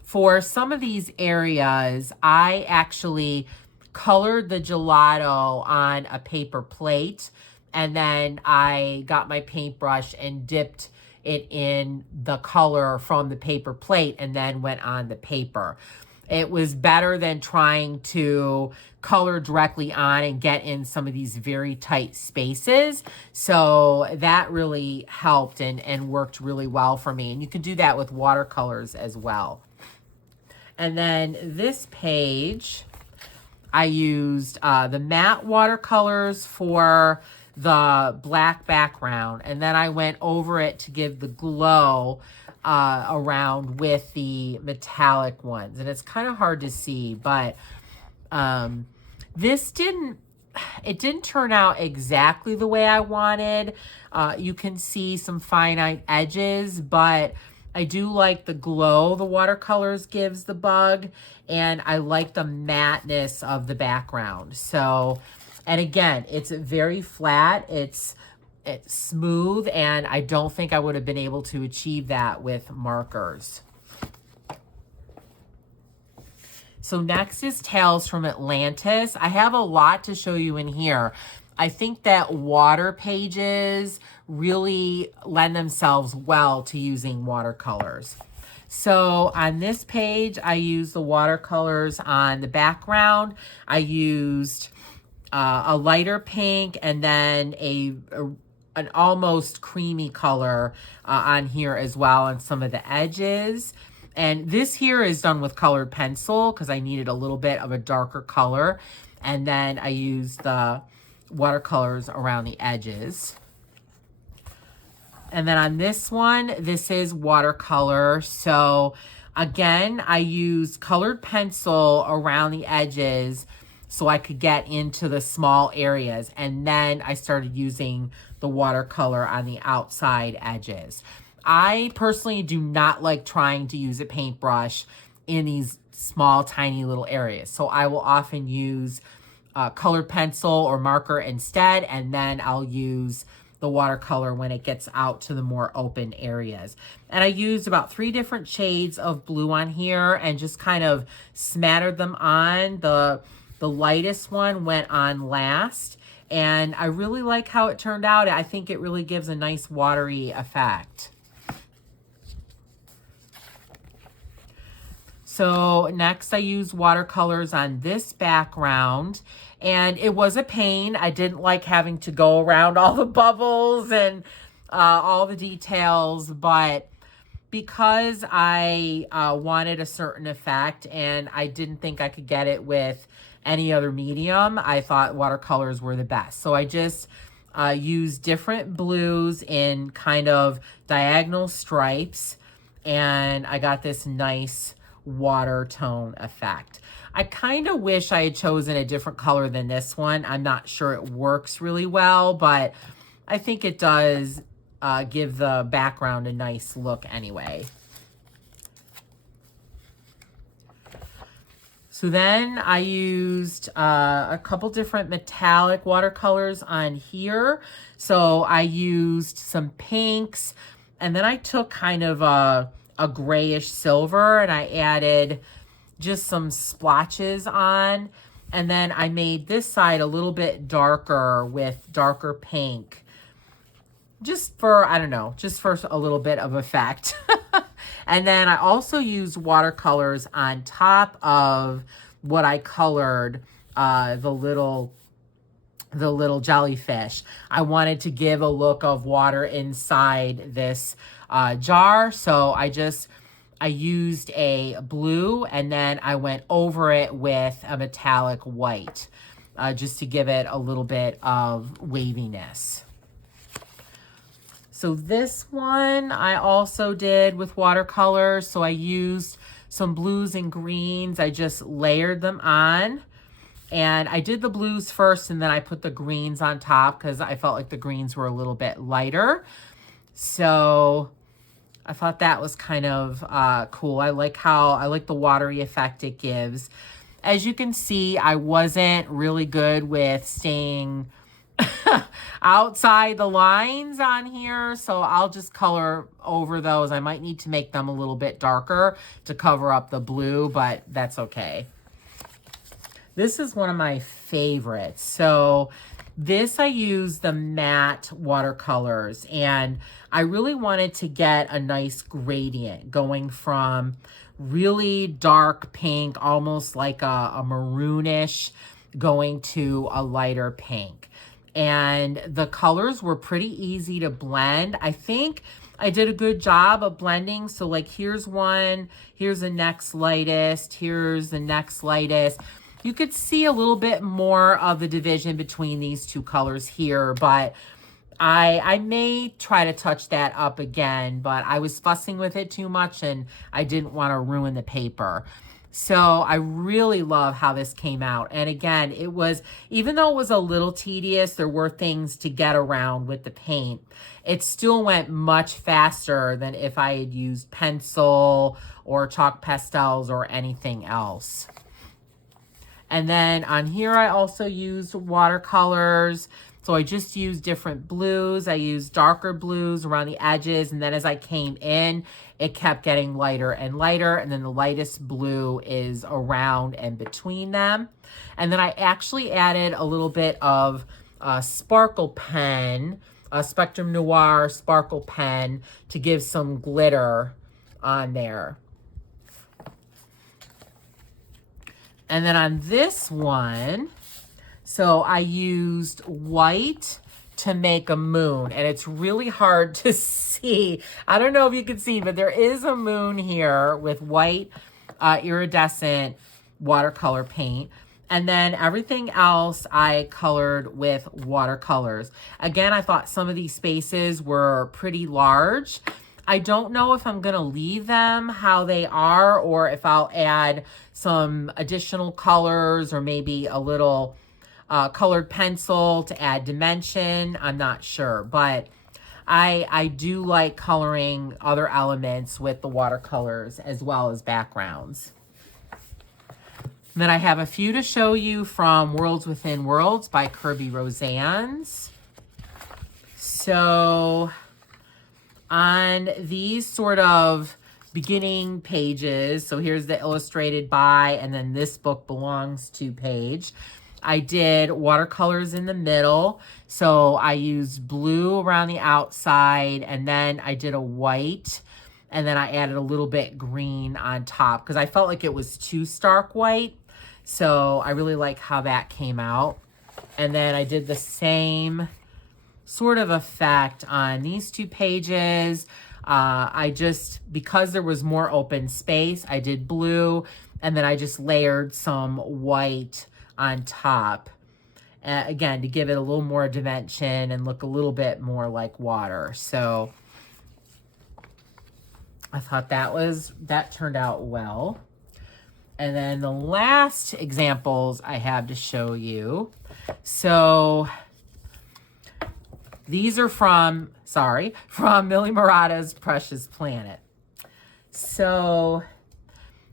for some of these areas, I actually colored the gelato on a paper plate, and then I got my paintbrush and dipped it in the color from the paper plate and then went on the paper. It was better than trying to color directly on and get in some of these very tight spaces. So that really helped and worked really well for me. And you can do that with watercolors as well. And then this page, I used the matte watercolors for the black background, and then I went over it to give the glow around with the metallic ones. And it's kind of hard to see, but this didn't turn out exactly the way I wanted. You can see some finite edges, but I do like the glow the watercolors gives the bug, and I like the matteness of the background. So, and again, it's very flat, it's smooth, and I don't think I would have been able to achieve that with markers. So next is Tales from Atlantis. I have a lot to show you in here. I think that water pages really lend themselves well to using watercolors. So on this page, I used the watercolors on the background. I used a lighter pink and then an almost creamy color on here as well on some of the edges. And this here is done with colored pencil because I needed a little bit of a darker color. And then I used the watercolors around the edges. And then on this one, this is watercolor. So again, I used colored pencil around the edges so I could get into the small areas. And then I started using the watercolor on the outside edges. I personally do not like trying to use a paintbrush in these small, tiny little areas. So I will often use colored pencil or marker instead, and then I'll use the watercolor when it gets out to the more open areas. And I used about 3 different shades of blue on here and just kind of smattered them on. The lightest one went on last, and I really like how it turned out. I think it really gives a nice watery effect. So next I used watercolors on this background, and it was a pain. I didn't like having to go around all the bubbles and all the details, but because I wanted a certain effect and I didn't think I could get it with any other medium, I thought watercolors were the best. So I just used different blues in kind of diagonal stripes, and I got this nice water tone effect. I kind of wish I had chosen a different color than this one. I'm not sure it works really well, but I think it does give the background a nice look anyway. So then I used a couple different metallic watercolors on here. So I used some pinks, and then I took kind of a grayish silver and I added just some splotches on. And then I made this side a little bit darker with darker pink. Just for, I don't know, just for a little bit of effect. And then I also used watercolors on top of what I colored, the little jellyfish. I wanted to give a look of water inside this jar. So I used a blue and then I went over it with a metallic white, just to give it a little bit of waviness. So this one I also did with watercolors. So I used some blues and greens. I just layered them on. And I did the blues first and then I put the greens on top because I felt like the greens were a little bit lighter. So I thought that was kind of cool. I like the watery effect it gives. As you can see, I wasn't really good with staying outside the lines on here, so I'll just color over those. I might need to make them a little bit darker to cover up the blue, but that's okay. This is one of my favorites. So this, I use the matte watercolors, and I really wanted to get a nice gradient going from really dark pink, almost like a maroonish, going to a lighter pink. And the colors were pretty easy to blend. I think I did a good job of blending. So like here's one, here's the next lightest, here's the next lightest. You could see a little bit more of the division between these two colors here, but I may try to touch that up again, but I was fussing with it too much and I didn't want to ruin the paper. So I really love how this came out. And again, it was, even though it was a little tedious, there were things to get around with the paint. It still went much faster than if I had used pencil or chalk pastels or anything else. And then on here, I also used watercolors. So I just used different blues. I used darker blues around the edges. And then as I came in, it kept getting lighter and lighter. And then the lightest blue is around and between them. And then I actually added a little bit of sparkle pen, a Spectrum Noir sparkle pen, to give some glitter on there. And then on this one, so I used white to make a moon, and it's really hard to see. I don't know if you can see, but there is a moon here with white iridescent watercolor paint. And then everything else I colored with watercolors. Again, I thought some of these spaces were pretty large. I don't know if I'm gonna leave them how they are or if I'll add some additional colors or maybe a little colored pencil to add dimension. I'm not sure, but I do like coloring other elements with the watercolors as well as backgrounds. And then I have a few to show you from Worlds Within Worlds by Kirby Rosannes. So on these sort of beginning pages, so here's the illustrated by, and then this book belongs to page. I did watercolors in the middle. So I used blue around the outside, and then I did a white, and then I added a little bit green on top because I felt like it was too stark white. So I really like how that came out. And then I did the same sort of effect on these two pages. I just, because there was more open space, I did blue, and then I just layered some white on top. Again, to give it a little more dimension and look a little bit more like water. So I thought that turned out well. And then the last examples I have to show you. So these are from Millie Murata's Precious Planet. So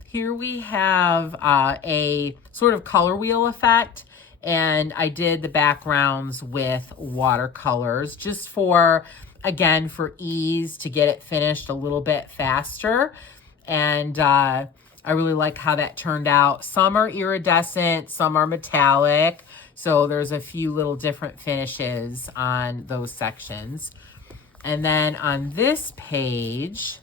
here we have a sort of color wheel effect, and I did the backgrounds with watercolors just for, again, for ease to get it finished a little bit faster. And I really like how that turned out. Some are iridescent, some are metallic. So there's a few little different finishes on those sections. And then on this page,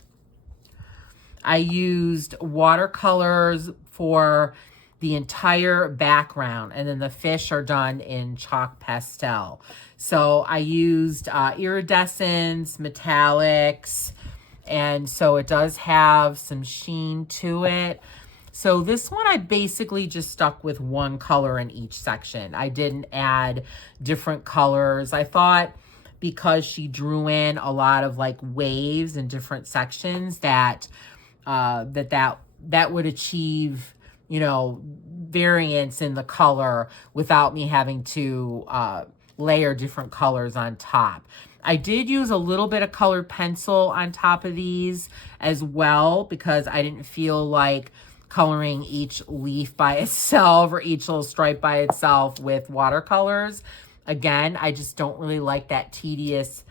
I used watercolors for the entire background, and then the fish are done in chalk pastel. So I used iridescents, metallics, and so it does have some sheen to it. So this one I basically just stuck with one color in each section. I didn't add different colors. I thought because she drew in a lot of like waves in different sections that that would achieve, you know, variance in the color without me having to layer different colors on top. I did use a little bit of colored pencil on top of these as well because I didn't feel like coloring each leaf by itself or each little stripe by itself with watercolors. Again, I just don't really like that tedious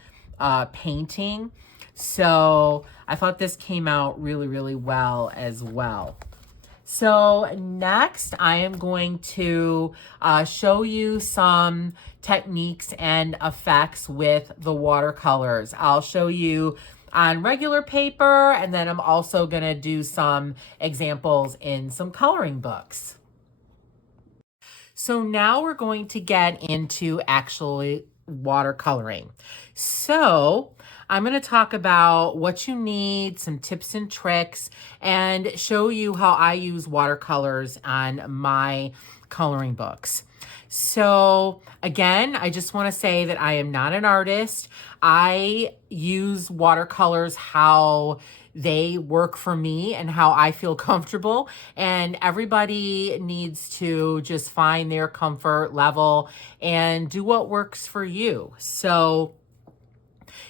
painting. So I thought this came out really, really well as well. So next I am going to show you some techniques and effects with the watercolors. I'll show you on regular paper, and then I'm also going to do some examples in some coloring books. So now we're going to get into actually watercoloring. So I'm going to talk about what you need, some tips and tricks, and show you how I use watercolors on my coloring books. So again, I just want to say that I am not an artist. I use watercolors how they work for me and how I feel comfortable, and everybody needs to just find their comfort level and do what works for you. So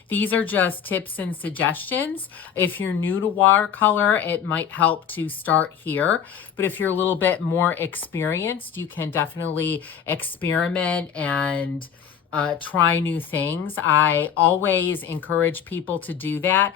these are just tips and suggestions. If you're new to watercolor, it might help to start here. But if you're a little bit more experienced, you can definitely experiment and try new things. I always encourage people to do that.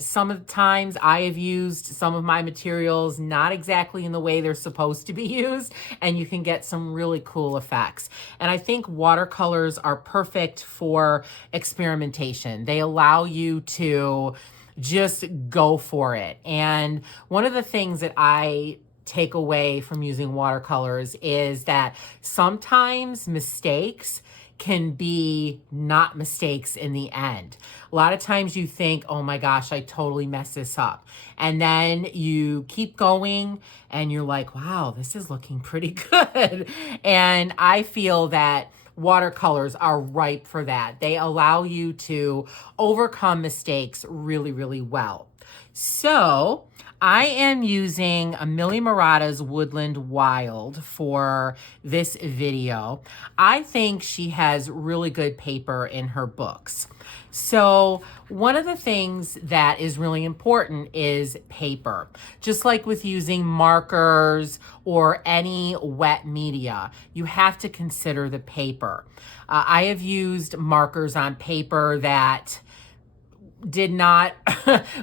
Some of the times I have used some of my materials not exactly in the way they're supposed to be used, and you can get some really cool effects. And I think watercolors are perfect for experimentation. They allow you to just go for it. And one of the things that I take away from using watercolors is that sometimes mistakes can be not mistakes in the end. A lot of times you think, oh my gosh, I totally messed this up. And then you keep going and you're like, wow, this is looking pretty good. And I feel that watercolors are ripe for that. They allow you to overcome mistakes really, really well. So I am using a Millie Murata's Woodland Wild for this video. I think she has really good paper in her books. So one of the things that is really important is paper. Just like with using markers or any wet media, you have to consider the paper. I have used markers on paper that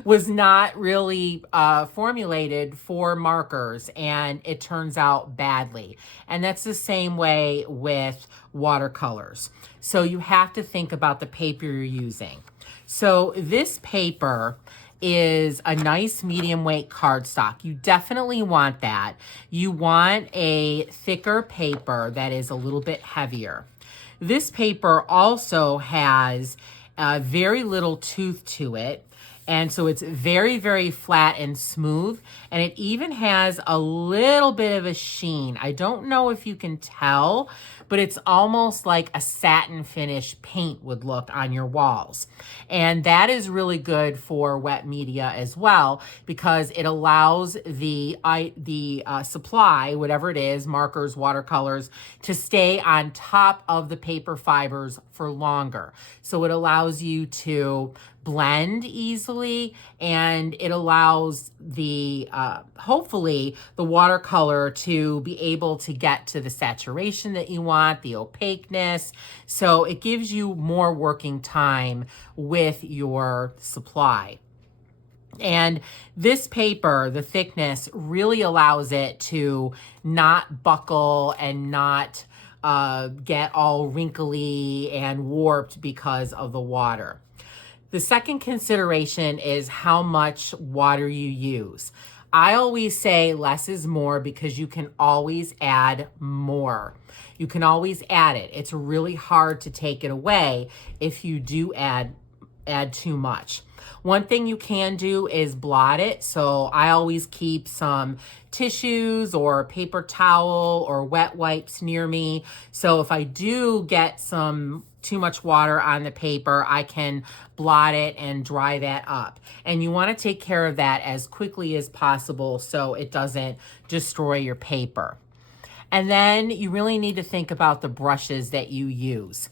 was not really formulated for markers, and it turns out badly. And that's the same way with watercolors. So you have to think about the paper you're using. So this paper is a nice medium weight cardstock. You definitely want that. You want a thicker paper that is a little bit heavier. This paper also has very little tooth to it. And so it's very, very flat and smooth. And it even has a little bit of a sheen. I don't know if you can tell, but it's almost like a satin finish paint would look on your walls. And that is really good for wet media as well, because it allows the supply, whatever it is, markers, watercolors, to stay on top of the paper fibers for longer. So it allows you to blend easily, and it allows the hopefully the watercolor to be able to get to the saturation that you want, the opaqueness. So it gives you more working time with your supply. And this paper, the thickness, really allows it to not buckle and not get all wrinkly and warped because of the water. The second consideration is how much water you use. I always say less is more, because you can always add more. You can always add it. It's really hard to take it away if you do add too much. One thing you can do is blot it. So I always keep some tissues or paper towel or wet wipes near me. So if I do get some too much water on the paper, I can blot it and dry that up. And you want to take care of that as quickly as possible so it doesn't destroy your paper. And then you really need to think about the brushes that you use.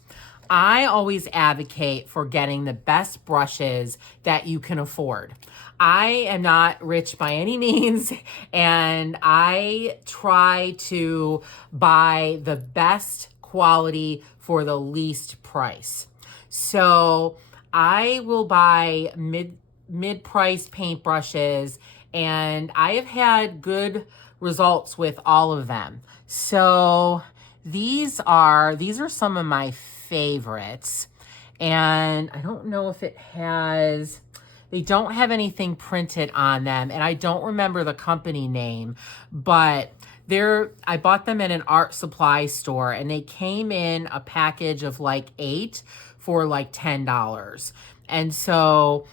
I always advocate for getting the best brushes that you can afford. I am not rich by any means, and I try to buy the best quality for the least price. So I will buy mid-price paintbrushes, and I have had good results with all of them. So these are some of my favorites, and I don't know if they don't have anything printed on them, and I don't remember the company name, but I bought them in an art supply store, and they came in a package of like 8 for like $10. And so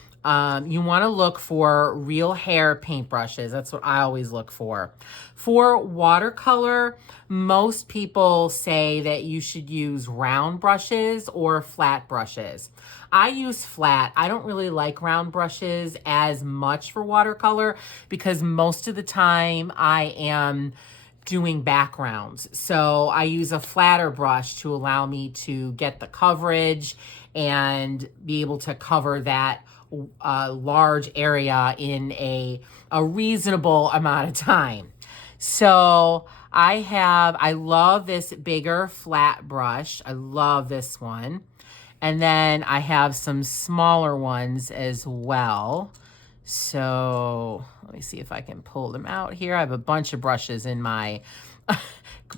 you want to look for real hair paintbrushes. That's what I always look for. For watercolor, most people say that you should use round brushes or flat brushes. I use flat. I don't really like round brushes as much for watercolor, because most of the time I am doing backgrounds. So I use a flatter brush to allow me to get the coverage and be able to cover that large area in a reasonable amount of time. So I love this bigger flat brush. I love this one. And then I have some smaller ones as well. So let me see if I can pull them out here. I have a bunch of brushes in my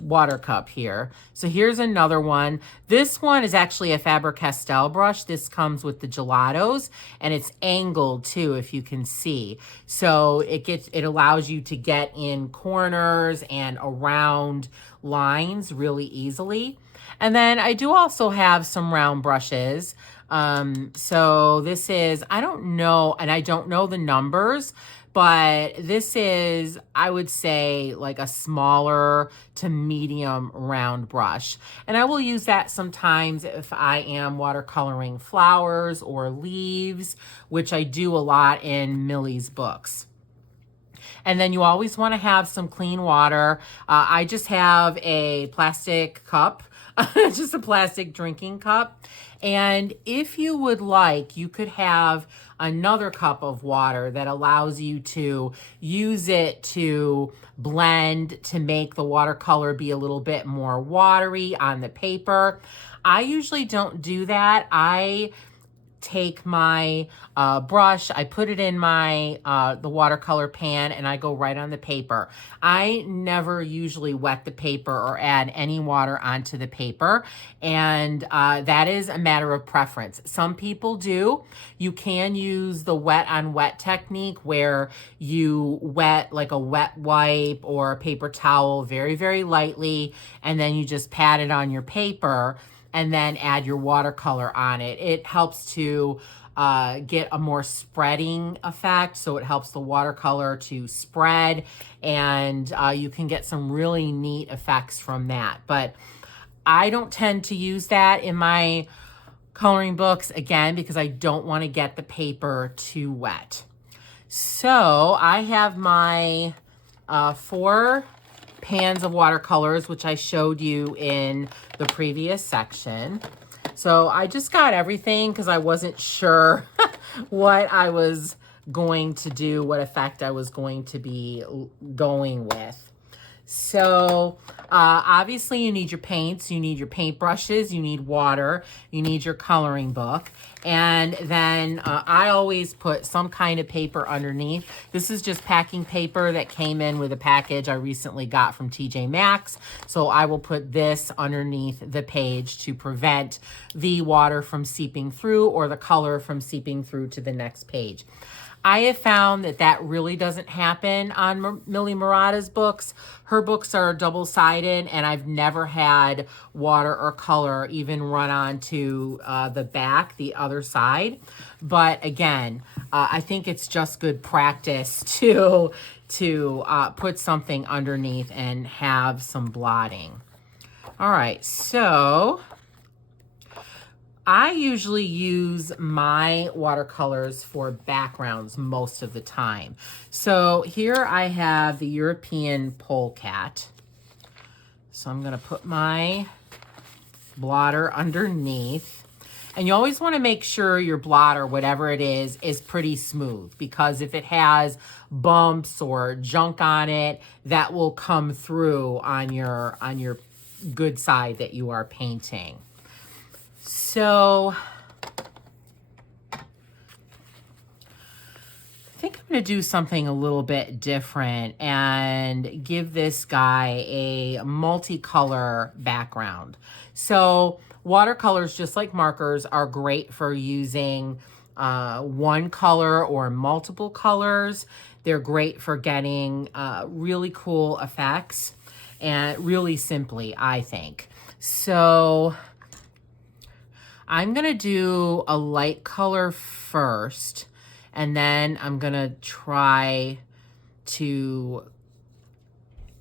water cup here. So here's another one. This one is actually a Faber-Castell brush. This comes with the gelatos, and it's angled too, if you can see. So it allows you to get in corners and around lines really easily. And then I do also have some round brushes. So this is, I don't know, and I don't know the numbers, but this is, I would say, like a smaller to medium round brush. And I will use that sometimes if I am watercoloring flowers or leaves, which I do a lot in Millie's books. And then you always want to have some clean water. I just have a plastic cup, just a plastic drinking cup. And if you would like, you could have another cup of water that allows you to use it to blend to make the watercolor be a little bit more watery on the paper. I usually don't do that. I take my brush, I put it in my the watercolor pan, and I go right on the paper. I never usually wet the paper or add any water onto the paper, and that is a matter of preference. Some people do. You can use the wet on wet technique, where you wet like a wet wipe or a paper towel very, very lightly, and then you just pat it on your paper and then add your watercolor on it. It helps to get a more spreading effect, so it helps the watercolor to spread, and you can get some really neat effects from that. But I don't tend to use that in my coloring books, again, because I don't want to get the paper too wet. So I have my 4 pans of watercolors, which I showed you in the previous section. So I just got everything because I wasn't sure what I was going to do, what effect I was going to be going with. So obviously you need your paints, you need your paint brushes, you need water, you need your coloring book. And then I always put some kind of paper underneath. This is just packing paper that came in with a package I recently got from TJ Maxx. So I will put this underneath the page to prevent the water from seeping through or the color from seeping through to the next page. I have found that that really doesn't happen on Millie Murata's books. Her books are double-sided, and I've never had water or color even run onto the back, the other side. But again, I think it's just good practice to put something underneath and have some blotting. All right, so I usually use my watercolors for backgrounds most of the time. So here I have the European polecat. So I'm gonna put my blotter underneath. And you always wanna make sure your blotter, whatever it is pretty smooth, because if it has bumps or junk on it, that will come through on your good side that you are painting. So I think I'm going to do something a little bit different and give this guy a multicolor background. So watercolors, just like markers, are great for using one color or multiple colors. They're great for getting really cool effects, and really simply, I think. So I'm gonna do a light color first, and then I'm gonna try to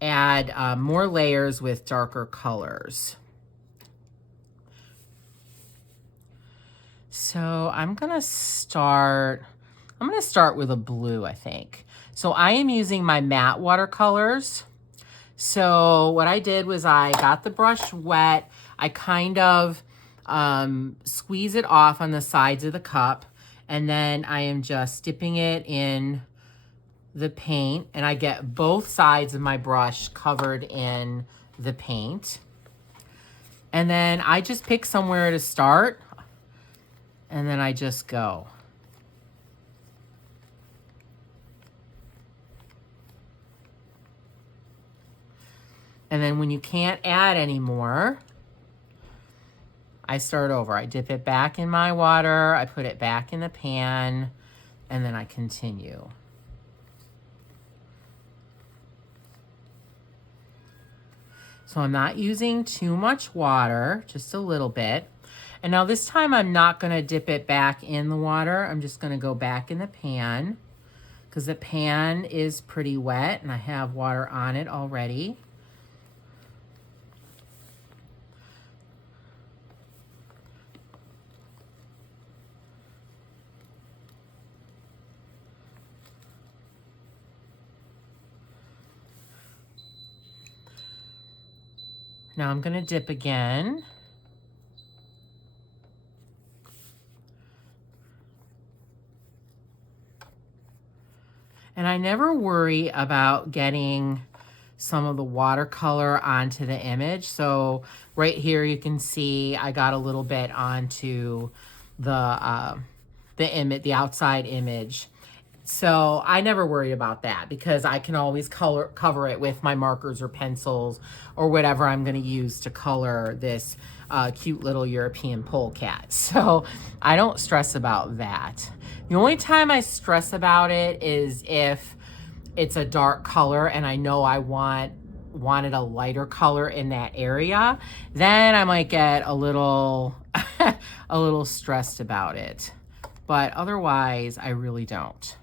add more layers with darker colors. So I'm gonna start with a blue, I think. So I am using my matte watercolors. So what I did was I got the brush wet. I kind of squeeze it off on the sides of the cup, and then I am just dipping it in the paint, and I get both sides of my brush covered in the paint. And then I just pick somewhere to start, and then I just go. And then when you can't add anymore, I start over. I dip it back in my water, I put it back in the pan, and then I continue. So I'm not using too much water, just a little bit. And now this time I'm not gonna dip it back in the water. I'm just gonna go back in the pan, because the pan is pretty wet and I have water on it already. Now I'm gonna dip again. And I never worry about getting some of the watercolor onto the image. So right here you can see I got a little bit onto the image, the outside image. So I never worry about that because I can always cover it with my markers or pencils or whatever I'm going to use to color this cute little European polecat. So I don't stress about that. The only time I stress about it is if it's a dark color and I know I wanted a lighter color in that area. Then I might get a little a little stressed about it. But otherwise, I really don't.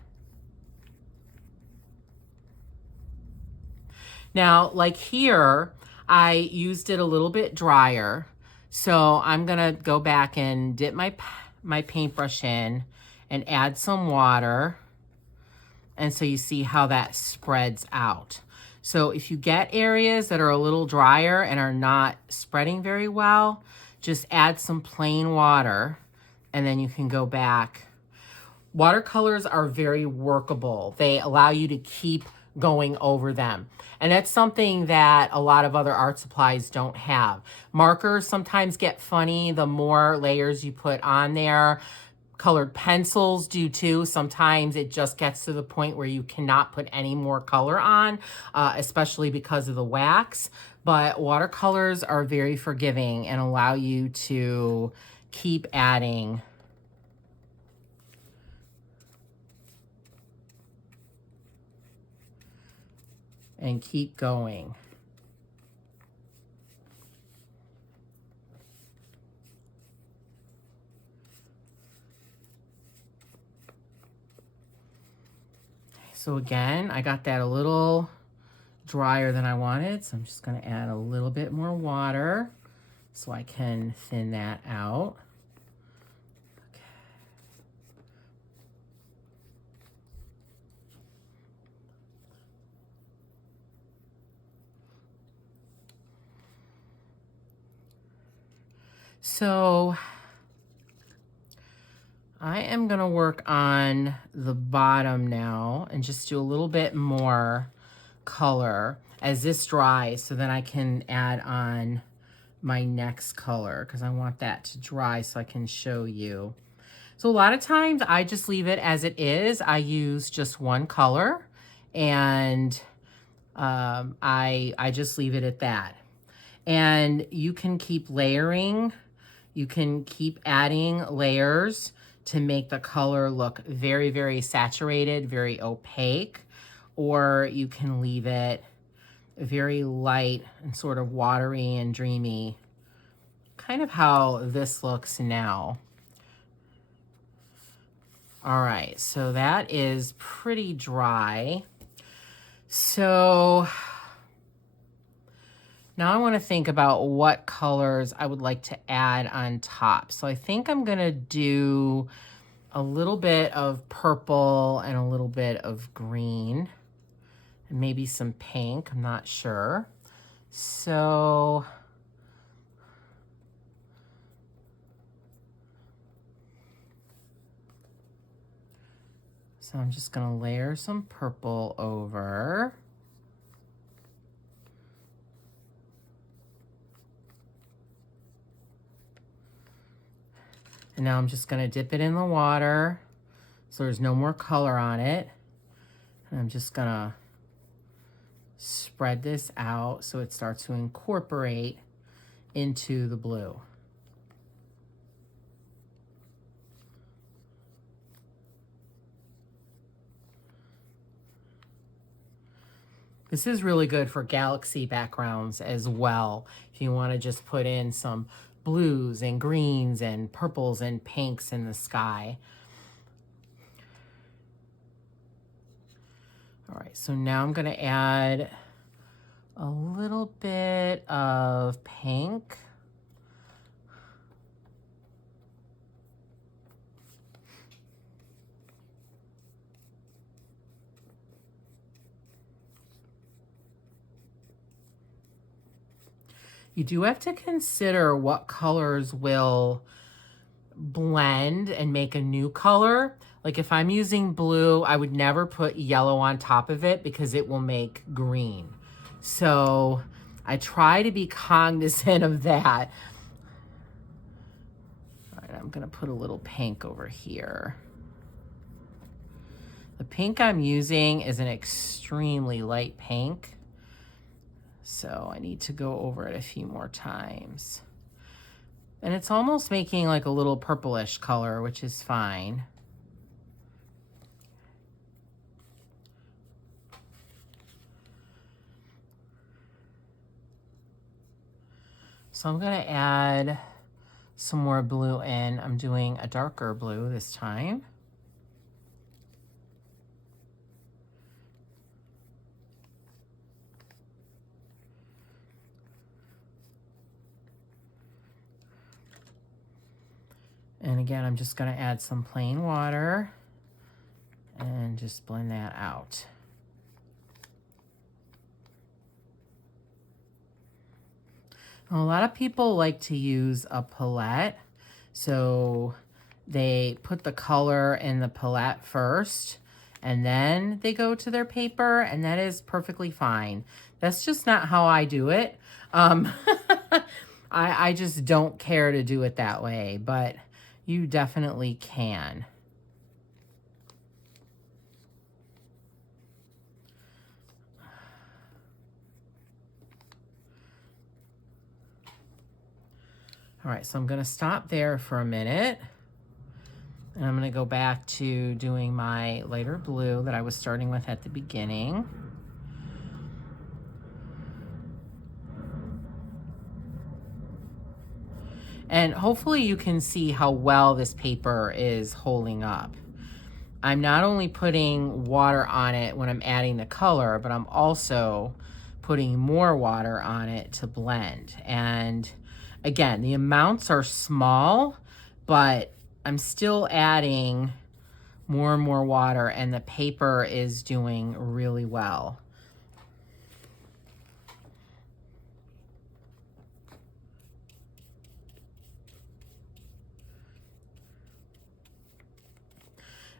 Now, like here, I used it a little bit drier. So I'm gonna go back and dip my paintbrush in and add some water. And so you see how that spreads out. So if you get areas that are a little drier and are not spreading very well, just add some plain water and then you can go back. Watercolors are very workable. They allow you to keep going over them. And that's something that a lot of other art supplies don't have. Markers sometimes get funny the more layers you put on there. Colored pencils do too. Sometimes it just gets to the point where you cannot put any more color on, especially because of the wax. But watercolors are very forgiving and allow you to keep adding. And keep going. So again, I got that a little drier than I wanted, so I'm just going to add a little bit more water so I can thin that out. So I am going to work on the bottom now and just do a little bit more color as this dries so then I can add on my next color because I want that to dry so I can show you. So a lot of times I just leave it as it is. I use just one color and I just leave it at that. And you can keep layering. You can keep adding layers to make the color look very, very saturated, very opaque, or you can leave it very light and sort of watery and dreamy, kind of how this looks now. All right, so that is pretty dry. So now I want to think about what colors I would like to add on top. So I think I'm going to do a little bit of purple and a little bit of green and maybe some pink. I'm not sure. So I'm just going to layer some purple over. And now I'm just going to dip it in the water so there's no more color on it. And I'm just going to spread this out so it starts to incorporate into the blue. This is really good for galaxy backgrounds as well. If you want to just put in some blues and greens and purples and pinks in the sky. All right, so now I'm going to add a little bit of pink. You do have to consider what colors will blend and make a new color. Like if I'm using blue, I would never put yellow on top of it because it will make green. So I try to be cognizant of that. All right, I'm gonna put a little pink over here. The pink I'm using is an extremely light pink. So I need to go over it a few more times. And it's almost making like a little purplish color, which is fine. So I'm going to add some more blue in. I'm doing a darker blue this time. And again, I'm just going to add some plain water and just blend that out. A lot of people like to use a palette. So they put the color in the palette first and then they go to their paper, and that is perfectly fine. That's just not how I do it. I just don't care to do it that way, but you definitely can. All right, so I'm going to stop there for a minute. And I'm going to go back to doing my lighter blue that I was starting with at the beginning. And hopefully you can see how well this paper is holding up. I'm not only putting water on it when I'm adding the color, but I'm also putting more water on it to blend. And again, the amounts are small, but I'm still adding more and more water, and the paper is doing really well.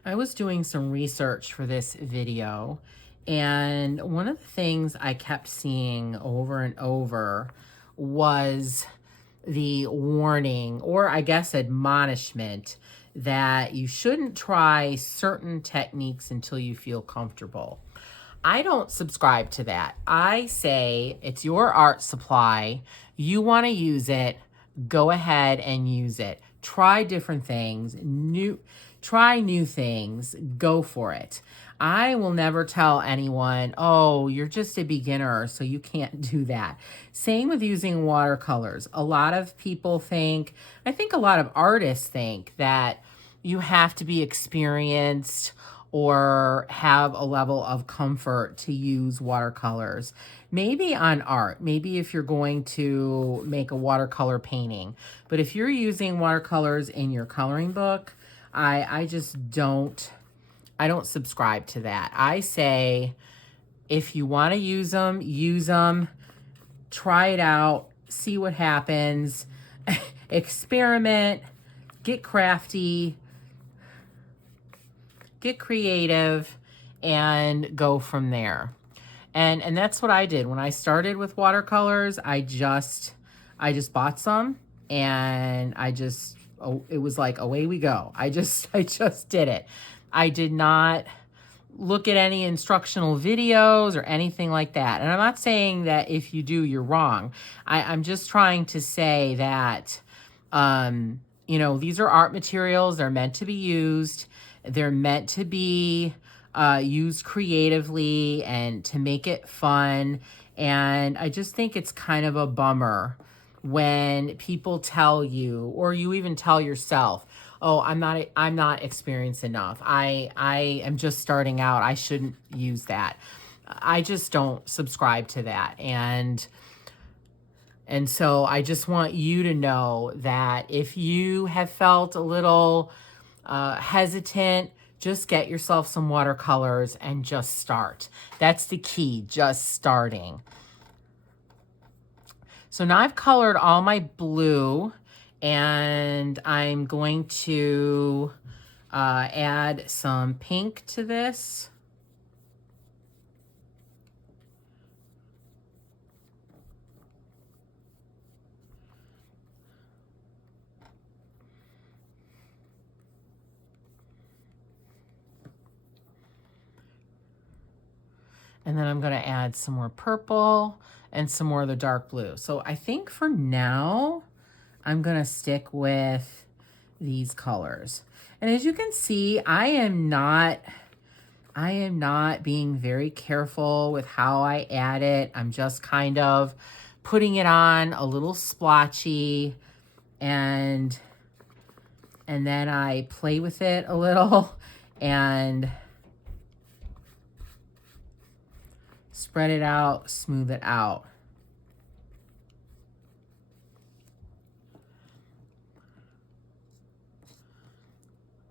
I was doing some research for this video, and one of the things I kept seeing over and over was the warning, or I guess admonishment, that you shouldn't try certain techniques until you feel comfortable. I don't subscribe to that. I say it's your art supply. You want to use it, go ahead and use it. Try different things, try new things, go for it. I will never tell anyone, oh, you're just a beginner, so you can't do that. Same with using watercolors. A lot of people think, I think a lot of artists think that you have to be experienced or have a level of comfort to use watercolors. Maybe on art, maybe if you're going to make a watercolor painting. But if you're using watercolors in your coloring book, I just don't, I don't subscribe to that. I say, if you want to use them, try it out, see what happens, experiment, get crafty, get creative, and go from there. And that's what I did. When I started with watercolors, I just bought some, and it was like, away we go. I just did it. I did not look at any instructional videos or anything like that. And I'm not saying that if you do, you're wrong. I'm just trying to say that, you know, these are art materials. They're meant to be used. They're meant to be used creatively and to make it fun. And I just think it's kind of a bummer when people tell you, or you even tell yourself, oh, I'm not experienced enough. I am just starting out. I shouldn't use that. I just don't subscribe to that. And so I just want you to know that if you have felt a little hesitant, just get yourself some watercolors and just start. That's the key, just starting. So now I've colored all my blue, and I'm going to add some pink to this. And then I'm going to add some more purple and some more of the dark blue. So I think for now, I'm going to stick with these colors. And as you can see, I am not being very careful with how I add it. I'm just kind of putting it on a little splotchy, and then I play with it a little and spread it out, smooth it out.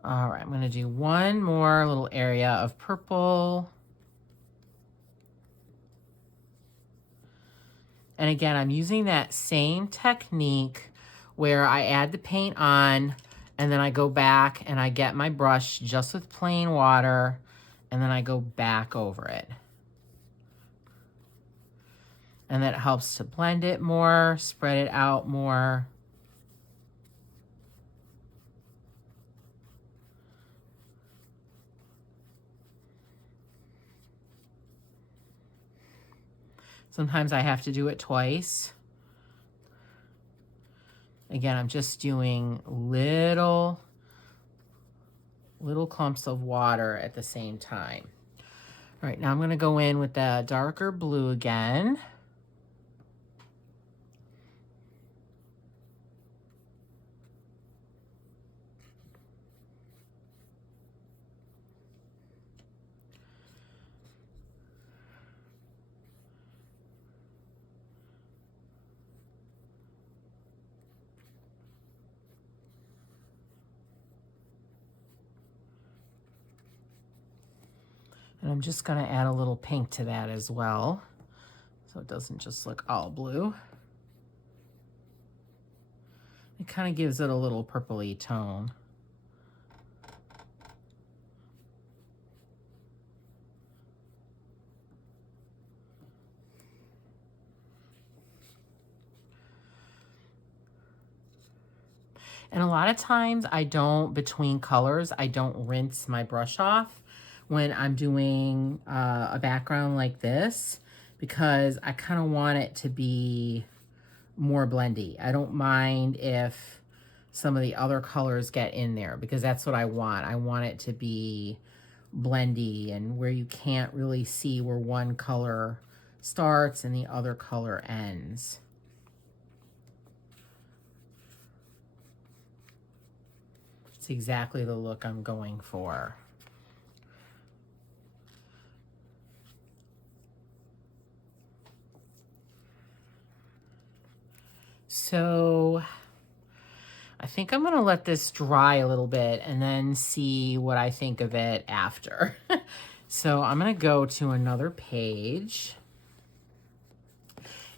All right, I'm gonna do one more little area of purple. And again, I'm using that same technique where I add the paint on and then I go back and I get my brush just with plain water and then I go back over it. And that helps to blend it more, spread it out more. Sometimes I have to do it twice. Again, I'm just doing little clumps of water at the same time. All right, now I'm gonna go in with the darker blue again. And I'm just gonna add a little pink to that as well, so it doesn't just look all blue. It kind of gives it a little purpley tone. And a lot of times I don't, between colors, I don't rinse my brush off when I'm doing a background like this, because I kind of want it to be more blendy. I don't mind if some of the other colors get in there, because that's what I want. I want it to be blendy and where you can't really see where one color starts and the other color ends. It's exactly the look I'm going for. So I think I'm gonna let this dry a little bit and then see what I think of it after. So I'm gonna go to another page.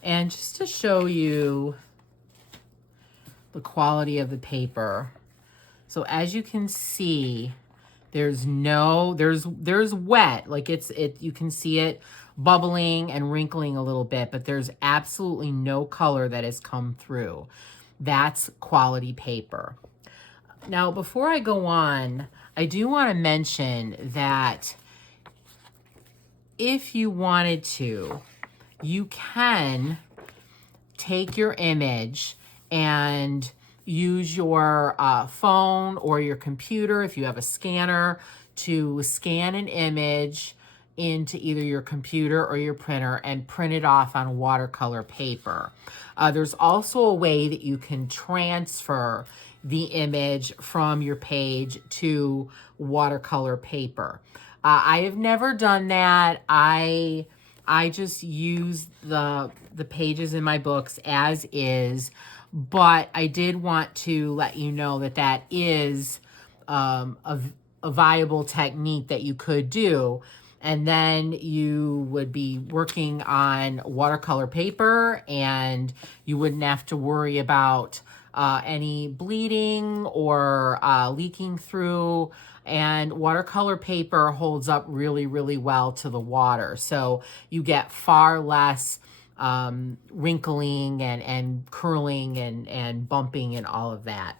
And just to show you the quality of the paper. So as you can see, there's wet, like you can see it bubbling and wrinkling a little bit, but there's absolutely no color that has come through. That's quality paper. Now, before I go on, I do want to mention that if you wanted to, you can take your image and use your phone or your computer, if you have a scanner, to scan an image into either your computer or your printer and print it off on watercolor paper. There's also a way that you can transfer the image from your page to watercolor paper. I have never done that. I just use the pages in my books as is, but I did want to let you know that that is a viable technique that you could do. And then you would be working on watercolor paper and you wouldn't have to worry about any bleeding or leaking through. And watercolor paper holds up really, really well to the water. So you get far less wrinkling and curling and bumping and all of that.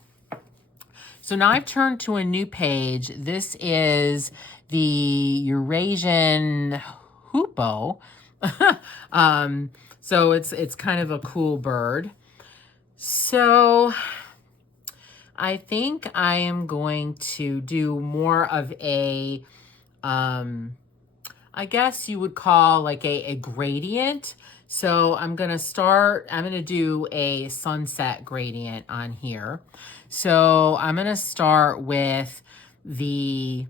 So now I've turned to a new page. This is the Eurasian hoopoe. So it's kind of a cool bird. So I think I am going to do more of a, I guess you would call like a gradient. So I'm going to do a sunset gradient on here. So I'm going to start with the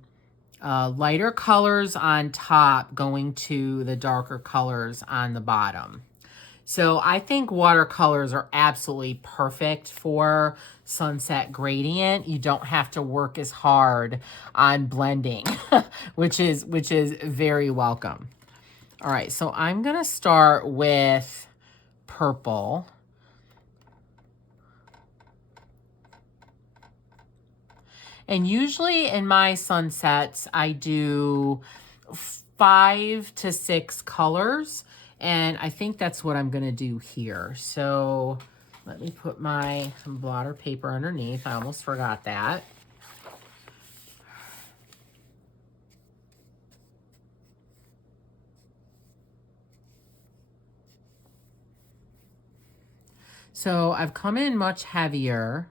lighter colors on top going to the darker colors on the bottom. So I think watercolors are absolutely perfect for sunset gradient, you don't have to work as hard on blending, which is very welcome. All right, so I'm gonna start with purple. And usually in my sunsets, I do 5 to 6 colors. And I think that's what I'm gonna do here. So let me put my blotter paper underneath. I almost forgot that. So I've come in much heavier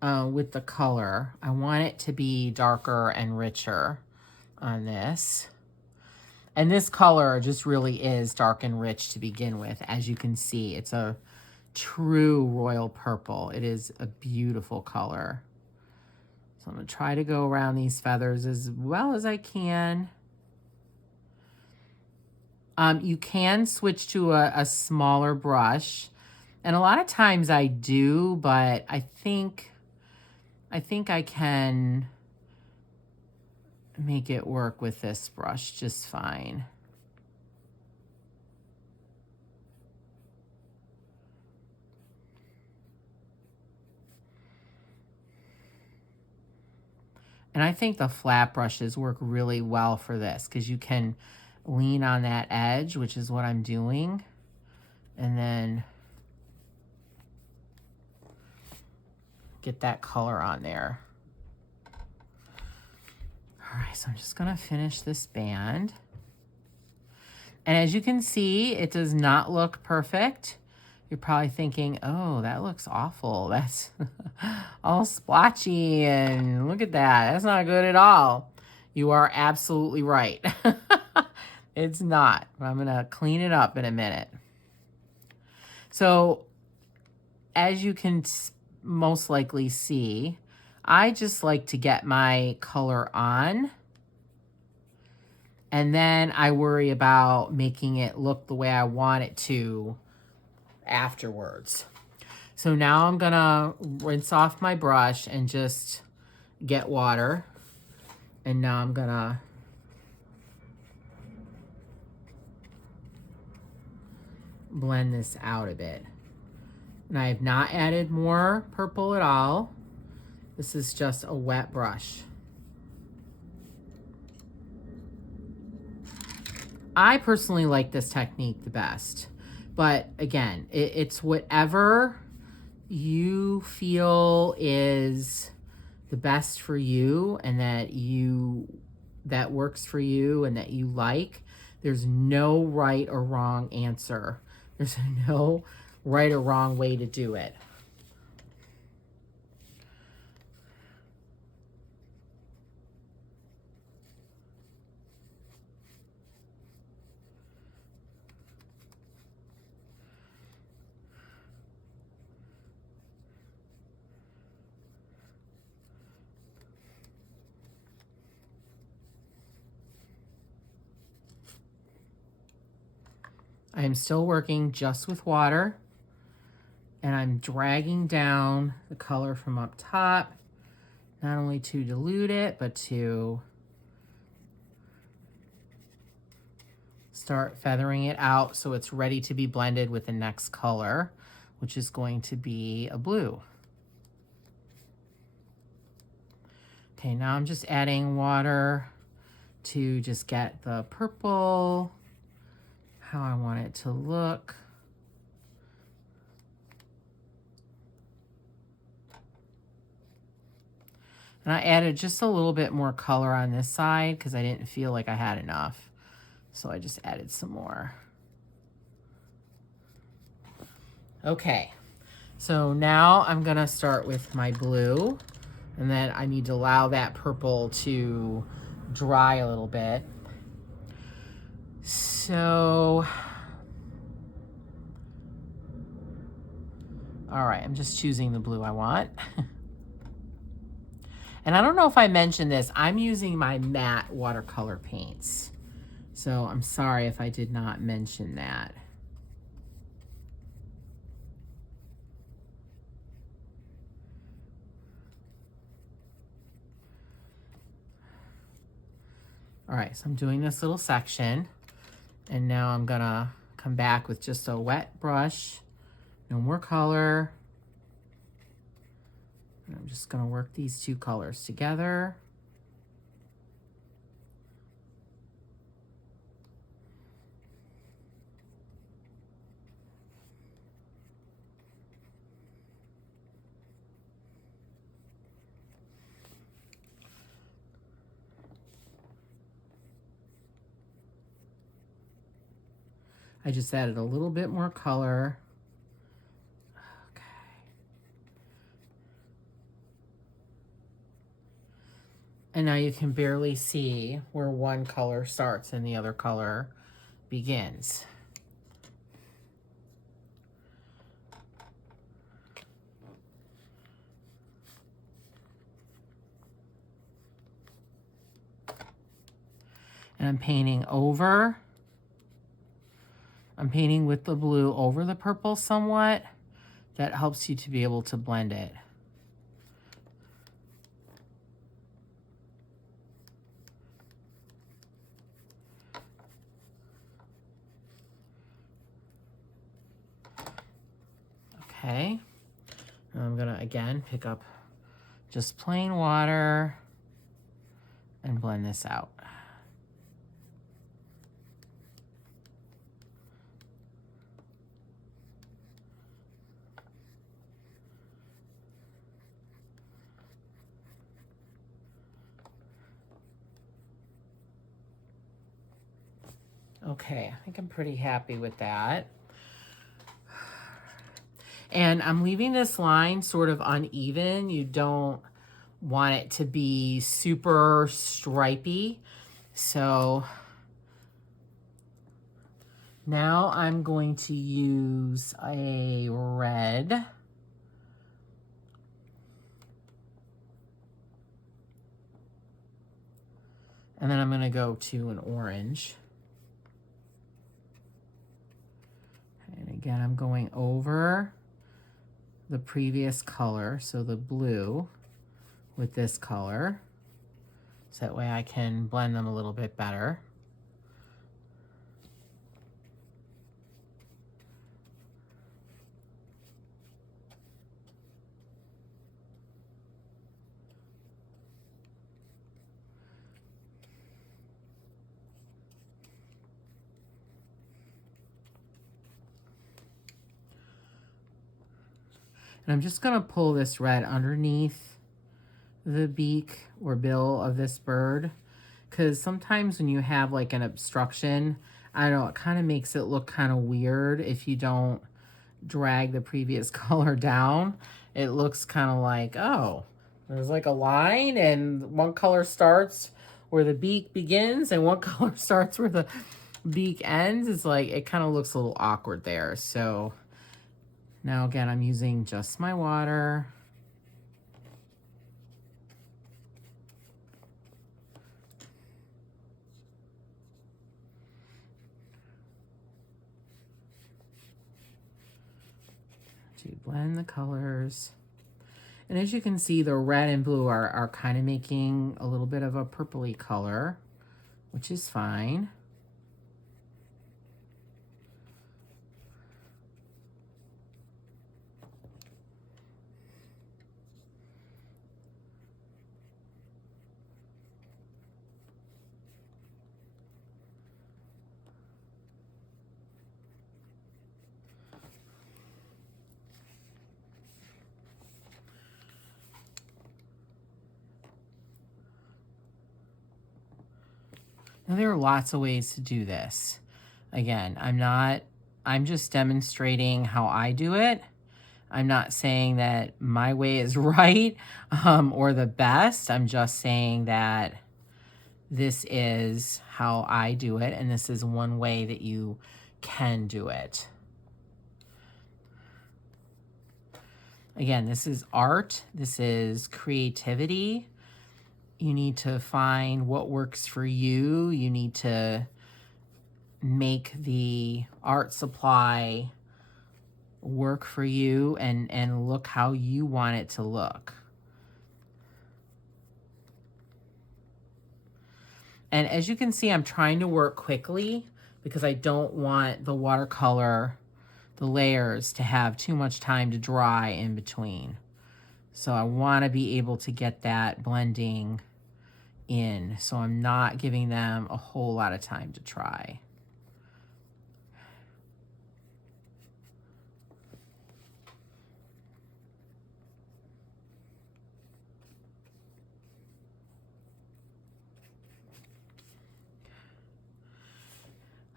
with the color. I want it to be darker and richer on this. And this color just really is dark and rich to begin with. As you can see, it's a true royal purple. It is a beautiful color. So I'm going to try to go around these feathers as well as I can. You can switch to a smaller brush. And a lot of times I do, but I think I can make it work with this brush just fine. And I think the flat brushes work really well for this because you can lean on that edge, which is what I'm doing. And then get that color on there. All right, so I'm just gonna finish this band. And as you can see, it does not look perfect. You're probably thinking, oh, that looks awful. That's all splotchy and look at that. That's not good at all. You are absolutely right. It's not. I'm gonna clean it up in a minute. So as you can most likely see, I just like to get my color on. And then I worry about making it look the way I want it to afterwards. So now I'm gonna rinse off my brush and just get water. And now I'm gonna blend this out a bit. And I have not added more purple at all. This is just a wet brush. I personally like this technique the best. But again, it's whatever you feel is the best for you and that works for you and that you like. There's no right or wrong answer. There's no right or wrong way to do it. I am still working just with water, and I'm dragging down the color from up top, not only to dilute it, but to start feathering it out so it's ready to be blended with the next color, which is going to be a blue. Okay, now I'm just adding water to just get the purple how I want it to look. And I added just a little bit more color on this side because I didn't feel like I had enough. So I just added some more. Okay, so now I'm gonna start with my blue, and then I need to allow that purple to dry a little bit. So, all right, I'm just choosing the blue I want. And I don't know if I mentioned this, I'm using my matte watercolor paints. So I'm sorry if I did not mention that. All right, so I'm doing this little section, and now I'm gonna come back with just a wet brush, no more color. And I'm just gonna work these two colors together. I just added a little bit more color. Okay. And now you can barely see where one color starts and the other color begins. And I'm painting with the blue over the purple somewhat. That helps you to be able to blend it. Okay. And I'm gonna, again, pick up just plain water and blend this out. Okay, I think I'm pretty happy with that. And I'm leaving this line sort of uneven. You don't want it to be super stripy. So now I'm going to use a red. And then I'm going to go to an orange. And again, I'm going over the previous color, so the blue with this color. So that way I can blend them a little bit better. And I'm just gonna pull this red underneath the beak or bill of this bird, because sometimes when you have like an obstruction, I don't know, it kind of makes it look kind of weird if you don't drag the previous color down. It looks kind of like, oh, there's like a line and one color starts where the beak begins and one color starts where the beak ends. It's like, it kind of looks a little awkward there. So now again, I'm using just my water. To blend the colors. And as you can see, the red and blue are kind of making a little bit of a purpley color, which is fine. Now, there are lots of ways to do this. Again, I'm just demonstrating how I do it. I'm not saying that my way is right or the best. I'm just saying that this is how I do it, and this is one way that you can do it. Again, this is art. This is creativity. You need to find what works for you. You need to make the art supply work for you and look how you want it to look. And as you can see, I'm trying to work quickly because I don't want the watercolor, the layers, to have too much time to dry in between. So I want to be able to get that blending in. So I'm not giving them a whole lot of time to dry.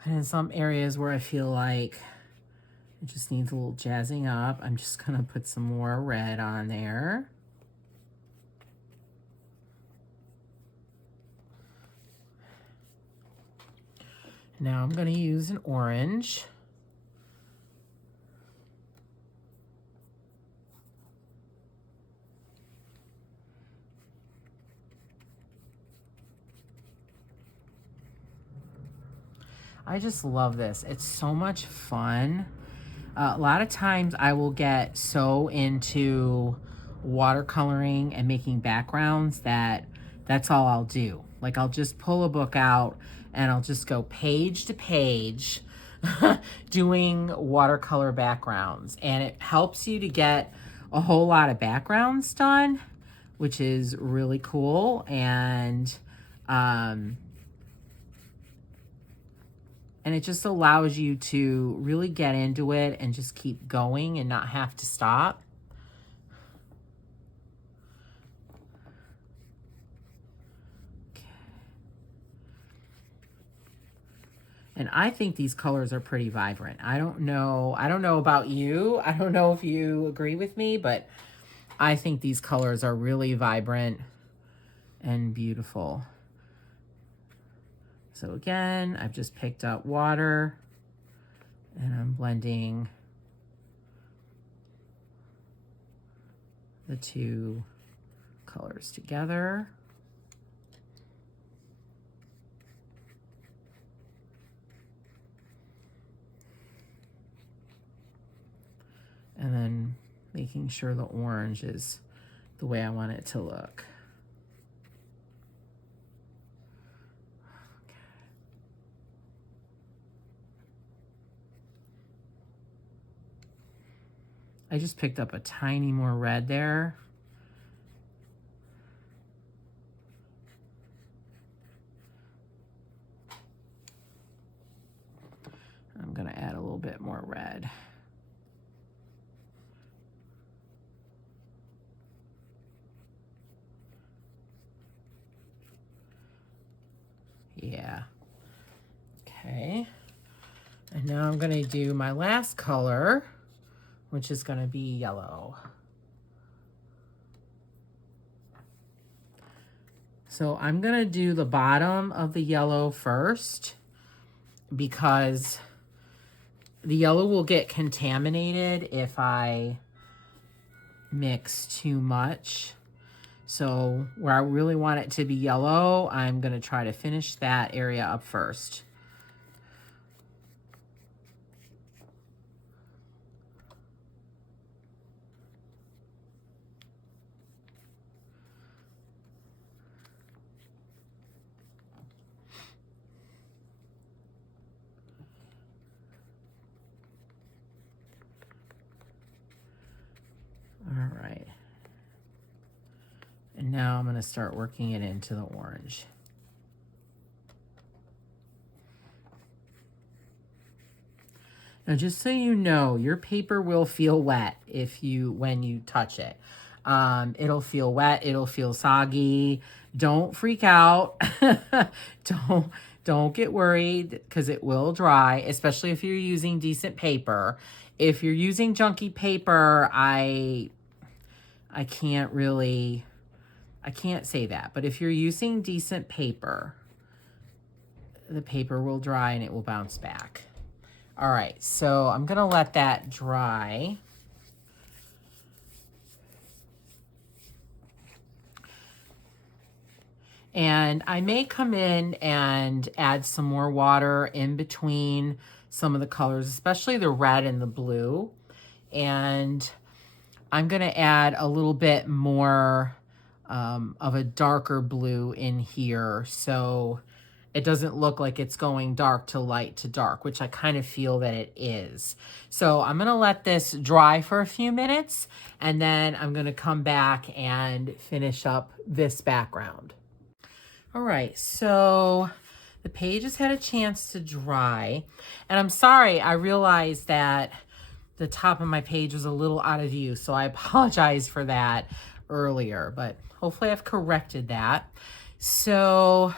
And in some areas where I feel like it just needs a little jazzing up, I'm just going to put some more red on there. Now I'm going to use an orange. I just love this. It's so much fun. A lot of times I will get so into watercoloring and making backgrounds that that's all I'll do. Like I'll just pull a book out and I'll just go page to page doing watercolor backgrounds. And it helps you to get a whole lot of backgrounds done, which is really cool. And it just allows you to really get into it and just keep going and not have to stop. Okay. And I think these colors are pretty vibrant. I don't know about you. I don't know if you agree with me, but I think these colors are really vibrant and beautiful. So again, I've just picked up water and I'm blending the two colors together. And then making sure the orange is the way I want it to look. I just picked up a tiny more red there. I'm going to add a little bit more red. Yeah. Okay. And now I'm going to do my last color, which is going to be yellow. So I'm going to do the bottom of the yellow first because the yellow will get contaminated if I mix too much. So where I really want it to be yellow, I'm going to try to finish that area up first. All right. And now I'm going to start working it into the orange. Now, just so you know, your paper will feel wet when you touch it. It'll feel wet. It'll feel soggy. Don't freak out. Don't get worried because it will dry, especially if you're using decent paper. If you're using junky paper, I can't say that. But if you're using decent paper, the paper will dry and it will bounce back. All right, so I'm going to let that dry. And I may come in and add some more water in between some of the colors, especially the red and the blue. And I'm going to add a little bit more of a darker blue in here. So it doesn't look like it's going dark to light to dark, which I kind of feel that it is. So I'm gonna let this dry for a few minutes, and then I'm gonna come back and finish up this background. All right, so the page has had a chance to dry, and I'm sorry, I realized that the top of my page was a little out of view, so I apologize for that earlier, but hopefully I've corrected that. So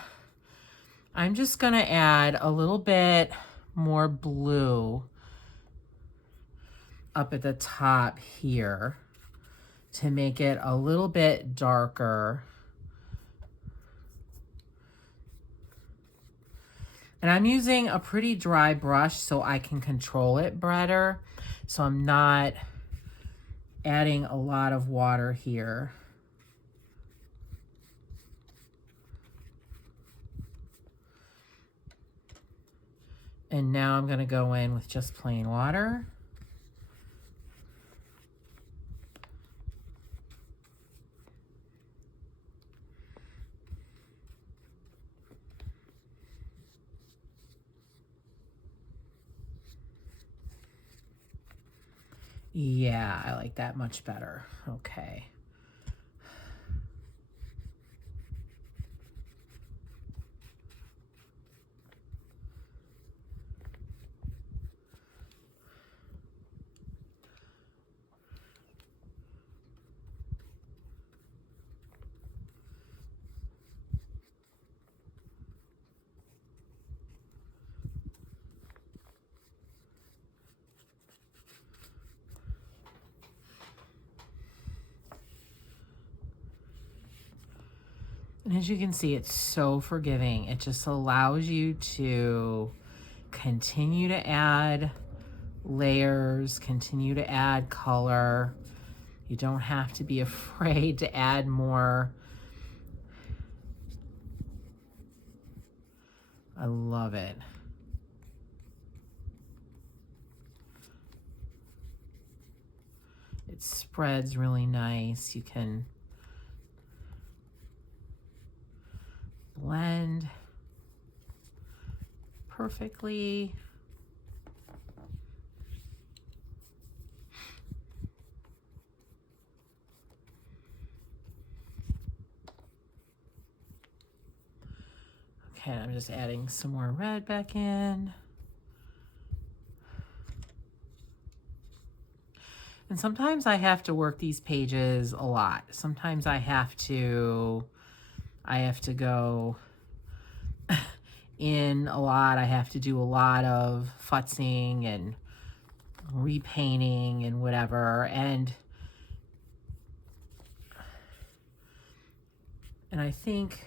I'm just gonna add a little bit more blue up at the top here to make it a little bit darker. And I'm using a pretty dry brush so I can control it better. So I'm not adding a lot of water here. And now I'm gonna go in with just plain water. Yeah, I like that much better. Okay. And as you can see, it's so forgiving. It just allows you to continue to add layers, continue to add color. You don't have to be afraid to add more. I love it. It spreads really nice. You can blend perfectly. Okay, I'm just adding some more red back in. And sometimes I have to work these pages a lot. Sometimes I have to go in a lot. I have to do a lot of futzing and repainting and whatever. And I think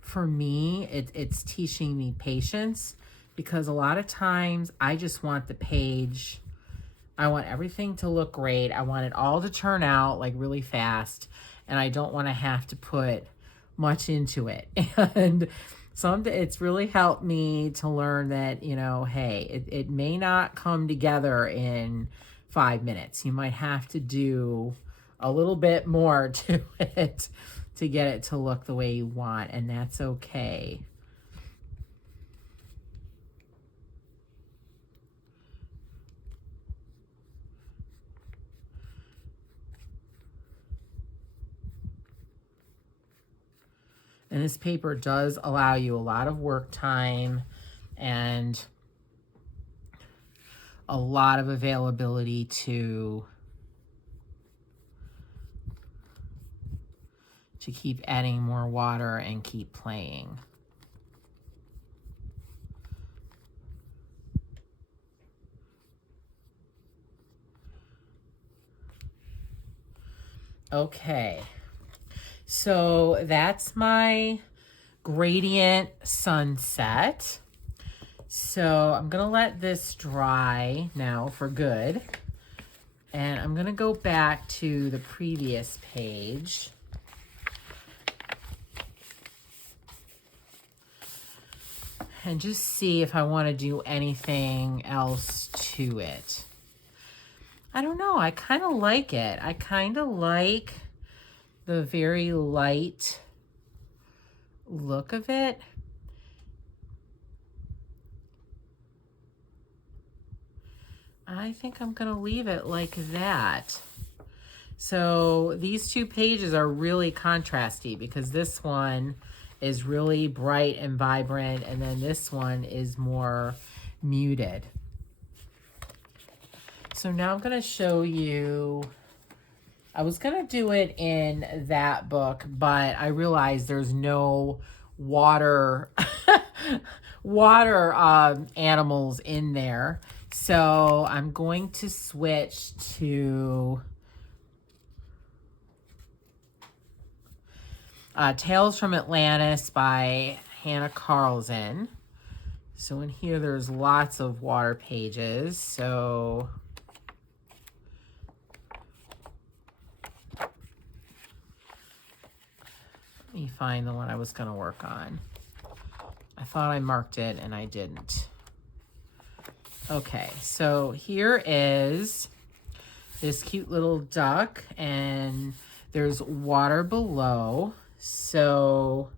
for me, it's teaching me patience, because a lot of times I just want the page, I want everything to look great. I want it all to turn out like really fast, and I don't want to have to put much into it. And it's really helped me to learn that, you know, hey, it may not come together in 5 minutes. You might have to do a little bit more to it to get it to look the way you want, and that's okay. And this paper does allow you a lot of work time and a lot of availability to keep adding more water and keep playing. Okay, so that's my gradient sunset. So I'm gonna let this dry now for good. And I'm gonna go back to the previous page. And just see if I want to do anything else to it. I don't know. I kind of like it. I kind of like the very light look of it. I think I'm going to leave it like that. So these two pages are really contrasty because this one is really bright and vibrant, and then this one is more muted. So now I'm going to show you, I was going to do it in that book, but I realized there's no water animals in there. So I'm going to switch to Tales from Atlantis by Hannah Carlson. So in here there's lots of water pages. So let me find the one I was going to work on. I thought I marked it and I didn't. Okay, so here is this cute little duck and there's water below. So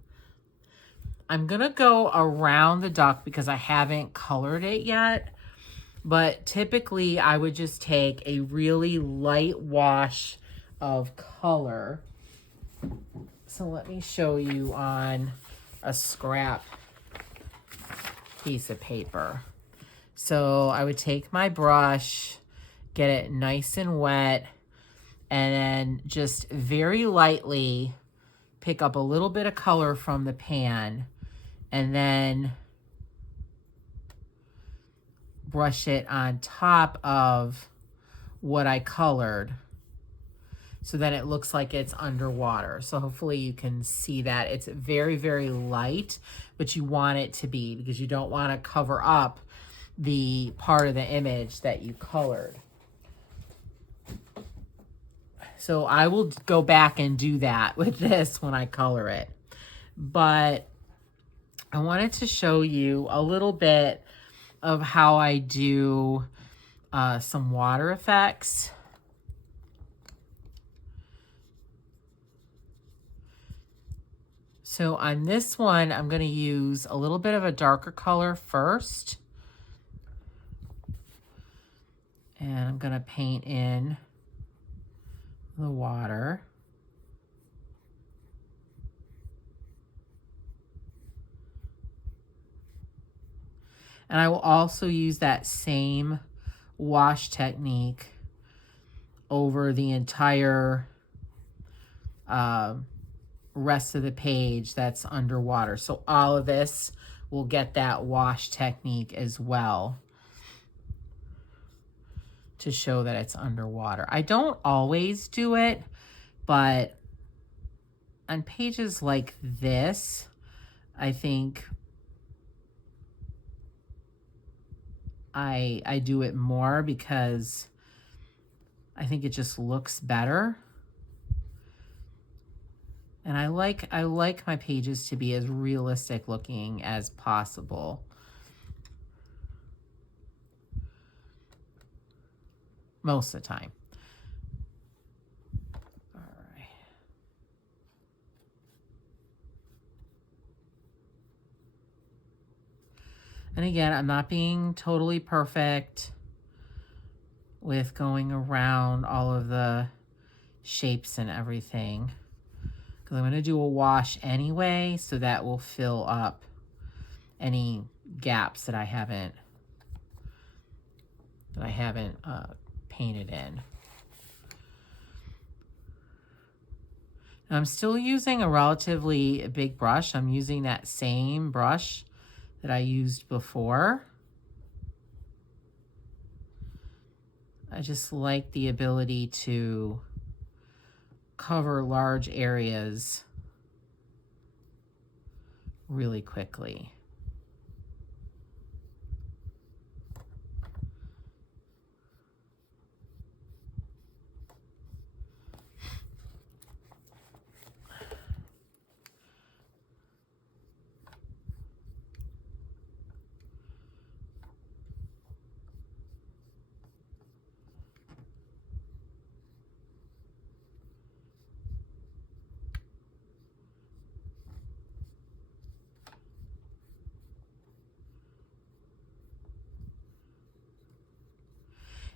I'm going to go around the duck because I haven't colored it yet. But typically I would just take a really light wash of color. So let me show you on a scrap piece of paper. So I would take my brush, get it nice and wet, and then just very lightly pick up a little bit of color from the pan and then brush it on top of what I colored so then it looks like it's underwater. So hopefully you can see that. It's very, very light, but you want it to be because you don't want to cover up the part of the image that you colored. So I will go back and do that with this when I color it. But I wanted to show you a little bit of how I do some water effects. So on this one, I'm going to use a little bit of a darker color first. And I'm going to paint in the water. And I will also use that same wash technique over the entire rest of the page that's underwater. So all of this will get that wash technique as well to show that it's underwater. I don't always do it, but on pages like this, I think I do it more because I think it just looks better. And I like my pages to be as realistic looking as possible. Most of the time. All right. And again, I'm not being totally perfect with going around all of the shapes and everything. Because I'm going to do a wash anyway, so that will fill up any gaps that I haven't painted in. Now, I'm still using a relatively big brush. I'm using that same brush that I used before. I just like the ability to cover large areas really quickly.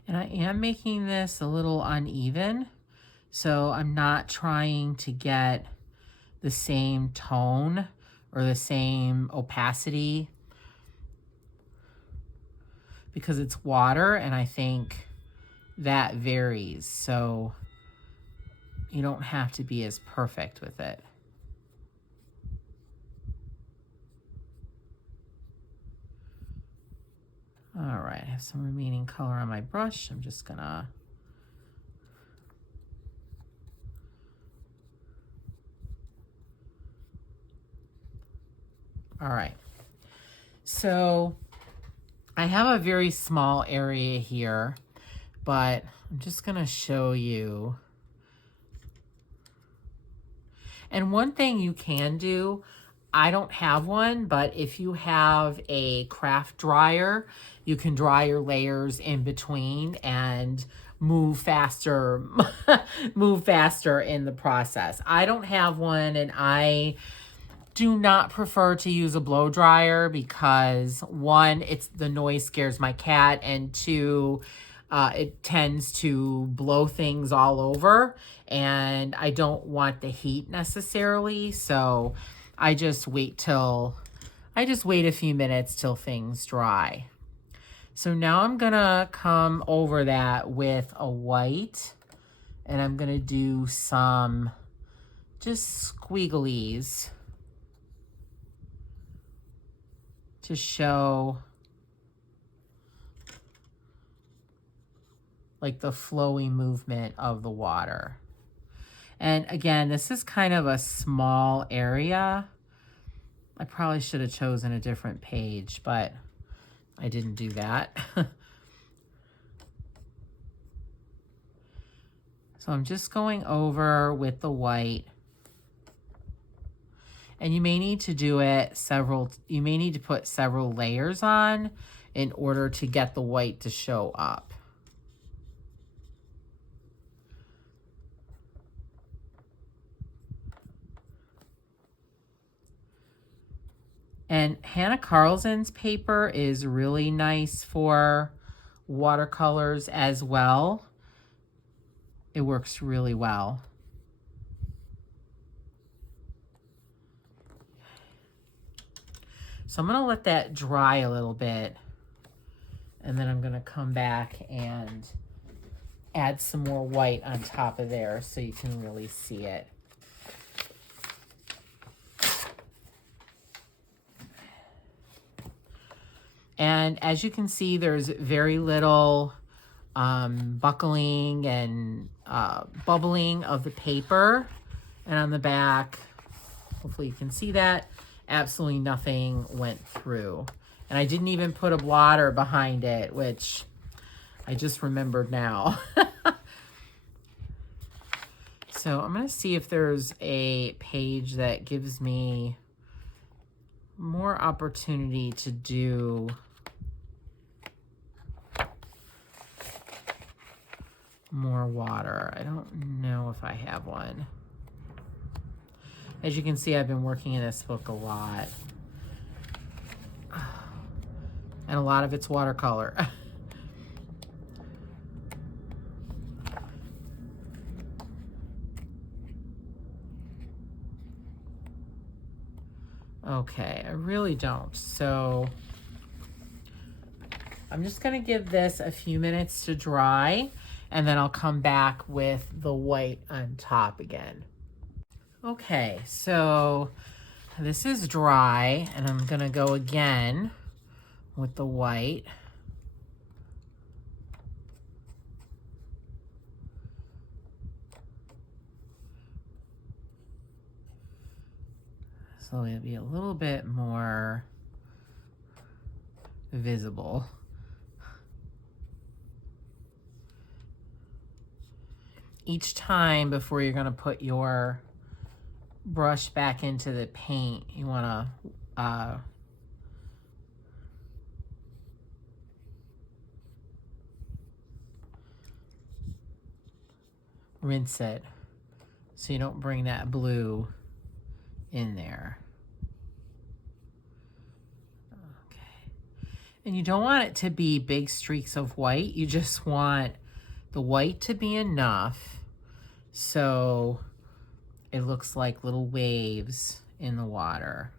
And I am making this a little uneven, so I'm not trying to get the same tone or the same opacity because it's water, and I think that varies. So you don't have to be as perfect with it. All right, I have some remaining color on my brush. I'm just gonna all right. So I have a very small area here, but I'm just gonna show you. And one thing you can do, I don't have one, but if you have a craft dryer, you can dry your layers in between and move faster, move faster in the process. I don't have one, and I do not prefer to use a blow dryer because one, the noise scares my cat, and two, it tends to blow things all over, and I don't want the heat necessarily. So I just wait a few minutes till things dry. So now I'm gonna come over that with a white, and I'm gonna do some just squigglies to show like the flowy movement of the water. And again, this is kind of a small area. I probably should have chosen a different page, but I didn't do that. So I'm just going over with the white. And you may need to do it you may need to put several layers on in order to get the white to show up. And Hannah Carlson's paper is really nice for watercolors as well. It works really well. So I'm gonna let that dry a little bit, and then I'm gonna come back and add some more white on top of there so you can really see it. And as you can see, there's very little buckling and bubbling of the paper. And on the back, hopefully you can see that, absolutely nothing went through. And I didn't even put a blotter behind it, which I just remembered now. So I'm going to see if there's a page that gives me more opportunity to do more water. I don't know if I have one. As you can see, I've been working in this book a lot. And a lot of it's watercolor. Okay, I really don't. So I'm just gonna give this a few minutes to dry, and then I'll come back with the white on top again. Okay, so this is dry, and I'm gonna go again with the white. So it'll be a little bit more visible. Each time before you're gonna put your brush back into the paint, you wanna rinse it so you don't bring that blue in there. Okay. And you don't want it to be big streaks of white. You just want the white to be enough so it looks like little waves in the water.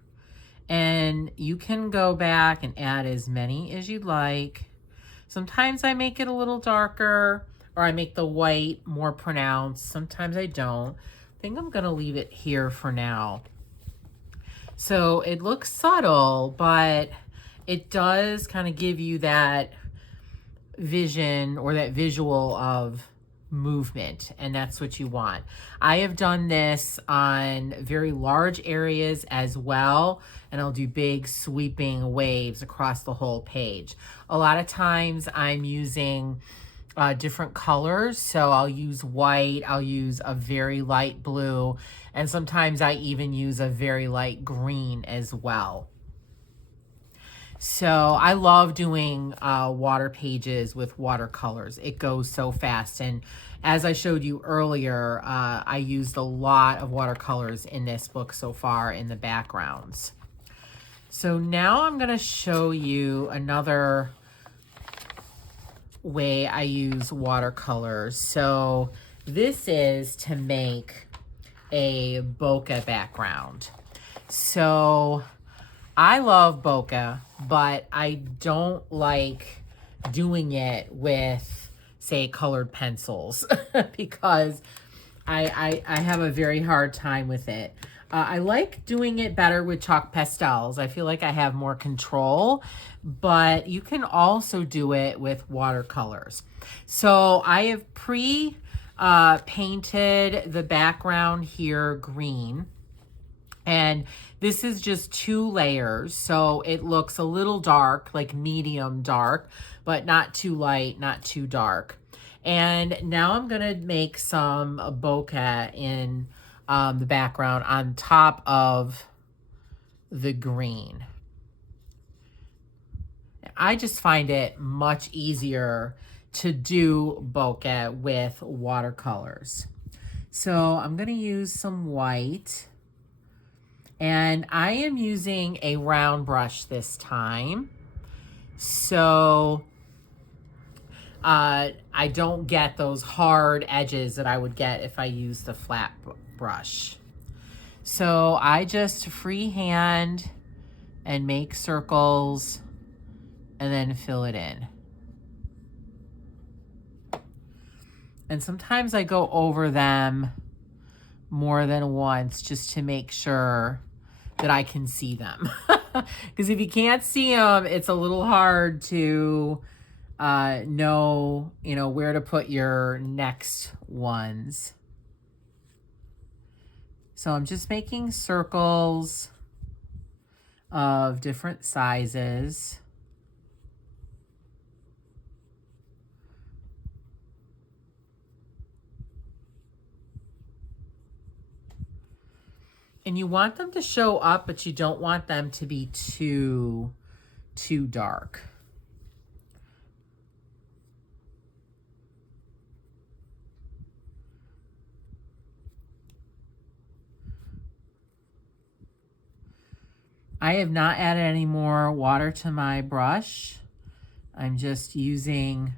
And you can go back and add as many as you'd like. Sometimes I make it a little darker, or I make the white more pronounced. Sometimes I don't. I think I'm gonna leave it here for now. So it looks subtle, but it does kind of give you that vision or that visual of movement, and that's what you want. I have done this on very large areas as well, and I'll do big sweeping waves across the whole page. A lot of times I'm using different colors, so I'll use white, I'll use a very light blue, and sometimes I even use a very light green as well. So I love doing water pages with watercolors. It goes so fast. And as I showed you earlier, I used a lot of watercolors in this book so far in the backgrounds. So now I'm going to show you another way I use watercolors. So this is to make a bokeh background. So I love bokeh, but I don't like doing it with, say, colored pencils because I have a very hard time with it. I like doing it better with chalk pastels. I feel like I have more control, but you can also do it with watercolors. So I have painted the background here green. And this is just 2 layers, so it looks a little dark, like medium dark, but not too light, not too dark. And now I'm gonna make some bokeh in the background on top of the green. I just find it much easier to do bokeh with watercolors. So I'm gonna use some white. And I am using a round brush this time. So I don't get those hard edges that I would get if I used a flat brush. So I just freehand and make circles and then fill it in. And sometimes I go over them more than once just to make sure that I can see them. Because if you can't see them, it's a little hard to know, where to put your next ones. So I'm just making circles of different sizes. And you want them to show up, but you don't want them to be too dark. I have not added any more water to my brush. I'm just using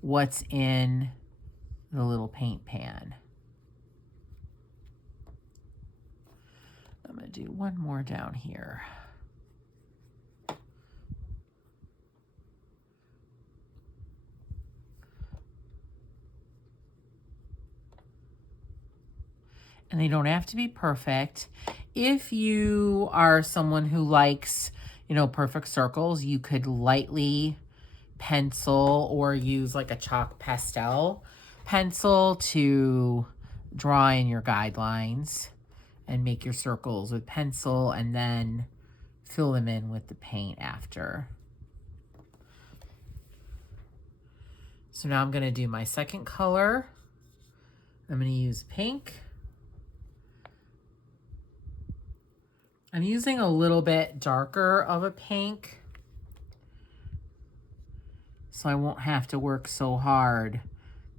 what's in the little paint pan. I'm going to do one more down here. And they don't have to be perfect. If you are someone who likes, perfect circles, you could lightly pencil or use like a chalk pastel pencil to draw in your guidelines and make your circles with pencil and then fill them in with the paint after. So now I'm going to do my second color. I'm going to use pink. I'm using a little bit darker of a pink so I won't have to work so hard.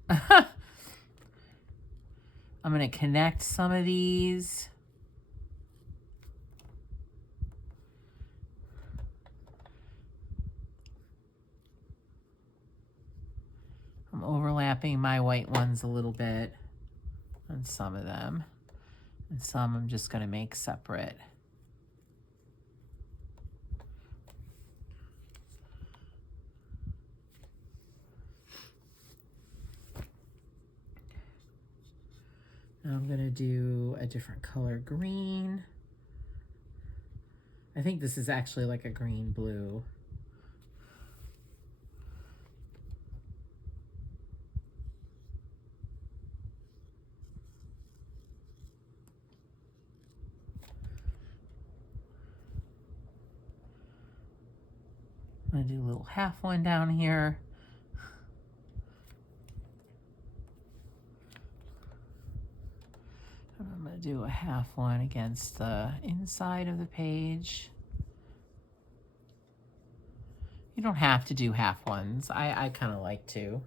I'm going to connect some of these. tapping my white ones a little bit on some of them. And some I'm just going to make separate. Now I'm going to do a different color green. I think this is actually like a green blue. I'm going to do a little half one down here. I'm going to do a half one against the inside of the page. You don't have to do half ones. I kind of like to.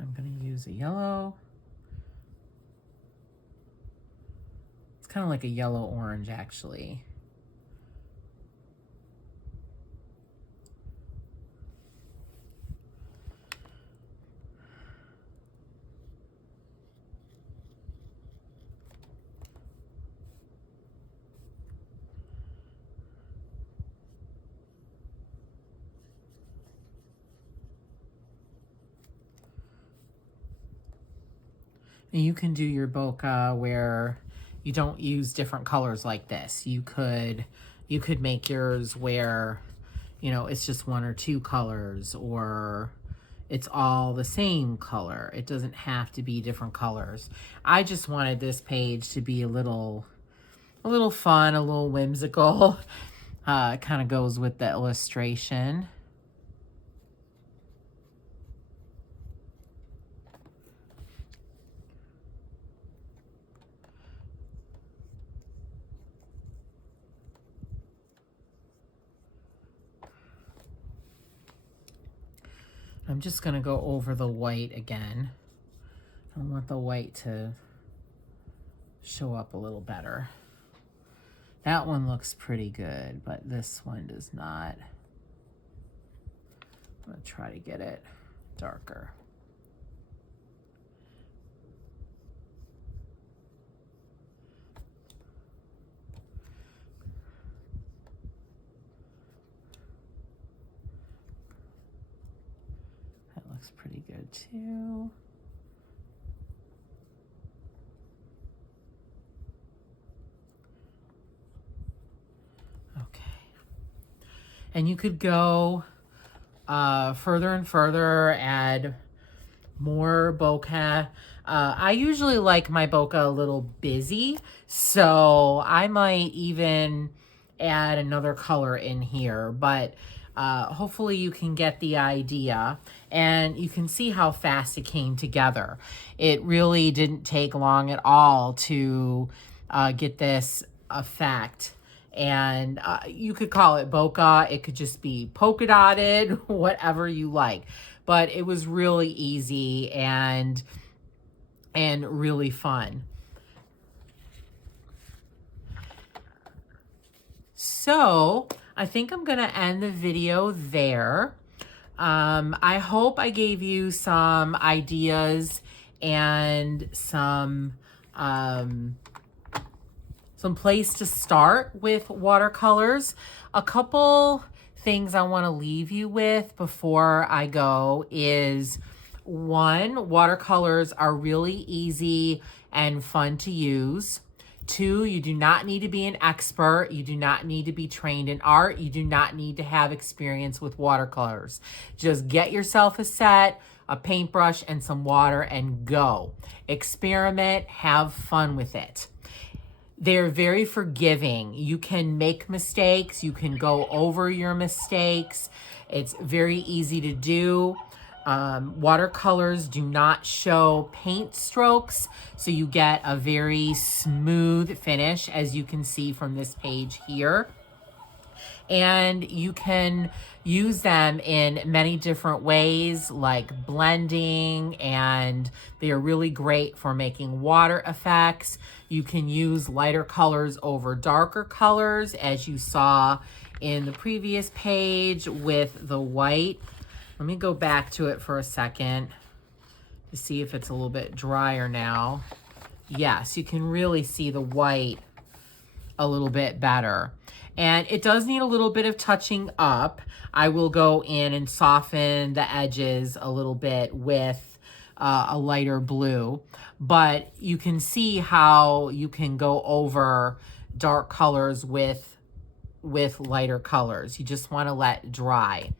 I'm going to use a yellow. It's kind of like a yellow-orange, actually. And you can do your bokeh where you don't use different colors like this. You could make yours where, you know, it's just one or two colors, or it's all the same color. It doesn't have to be different colors. I just wanted this page to be a little fun, a little whimsical. It kind of goes with the illustration. I'm just going to go over the white again. I want the white to show up a little better. That one looks pretty good, but this one does not. I'm going to try to get it darker. Looks pretty good too. Okay. And you could go further and further, add more bokeh. I usually like my bokeh a little busy, so I might even add another color in here, but hopefully you can get the idea, and you can see how fast it came together. It really didn't take long at all to get this effect. And you could call it bokeh. It could just be polka dotted, whatever you like. But it was really easy and really fun. So I think I'm going to end the video there. I hope I gave you some ideas and some place to start with watercolors. A couple things I want to leave you with before I go is, one, watercolors are really easy and fun to use. Two, you do not need to be an expert. You do not need to be trained in art. You do not need to have experience with watercolors. Just get yourself a set, a paintbrush, and some water and go. Experiment, have fun with it. They're very forgiving. You can make mistakes. You can go over your mistakes. It's very easy to do. Watercolors do not show paint strokes, so you get a very smooth finish, as you can see from this page here. and you can use them in many different ways, like blending, and they are really great for making water effects. You can use lighter colors over darker colors, as you saw in the previous page with the white. Let me go back to it for a second to see if it's a little bit drier now. Yes, you can really see the white a little bit better. And it does need a little bit of touching up. I will go in and soften the edges a little bit with a lighter blue. But you can see how you can go over dark colors with lighter colors. You just want to let dry.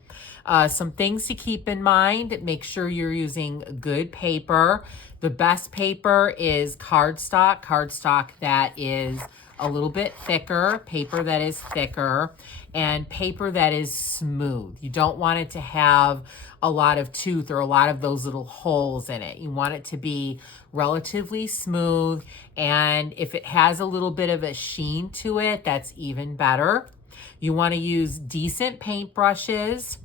Some things to keep in mind: make sure you're using good paper. The best paper is cardstock that is a little bit thicker, paper that is thicker, and paper that is smooth. You don't want it to have a lot of tooth or a lot of those little holes in it. You want it to be relatively smooth, and if it has a little bit of a sheen to it, that's even better. You want to use decent paint brushes,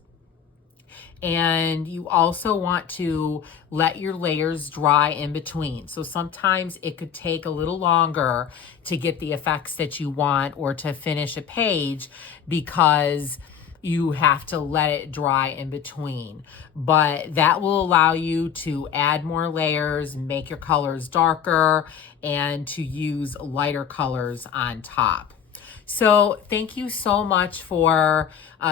and you also want to let your layers dry in between. So sometimes it could take a little longer to get the effects that you want or to finish a page because you have to let it dry in between. But that will allow you to add more layers, make your colors darker, and to use lighter colors on top. So thank you so much for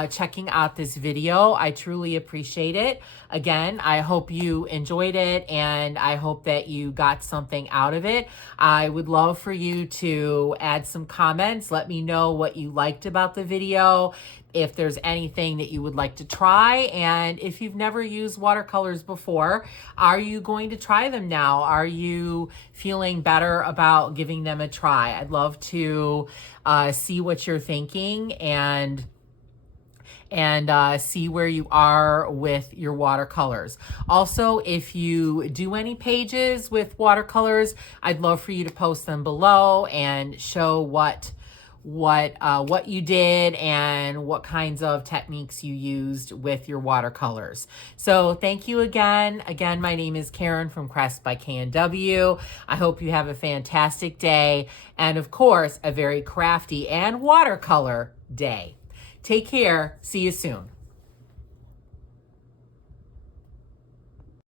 checking out this video. I truly appreciate it. Again, I hope you enjoyed it, and I hope that you got something out of it. I would love for you to add some comments. Let me know what you liked about the video, if there's anything that you would like to try, and if you've never used watercolors before, are you going to try them now? Are you feeling better about giving them a try? I'd love to see what you're thinking and see where you are with your watercolors. Also, if you do any pages with watercolors, I'd love for you to post them below and show what you did and what kinds of techniques you used with your watercolors. So thank you again. Again, my name is Karen from Crafts by K&W. I hope you have a fantastic day, and of course, a very crafty and watercolor day. Take care. See you soon.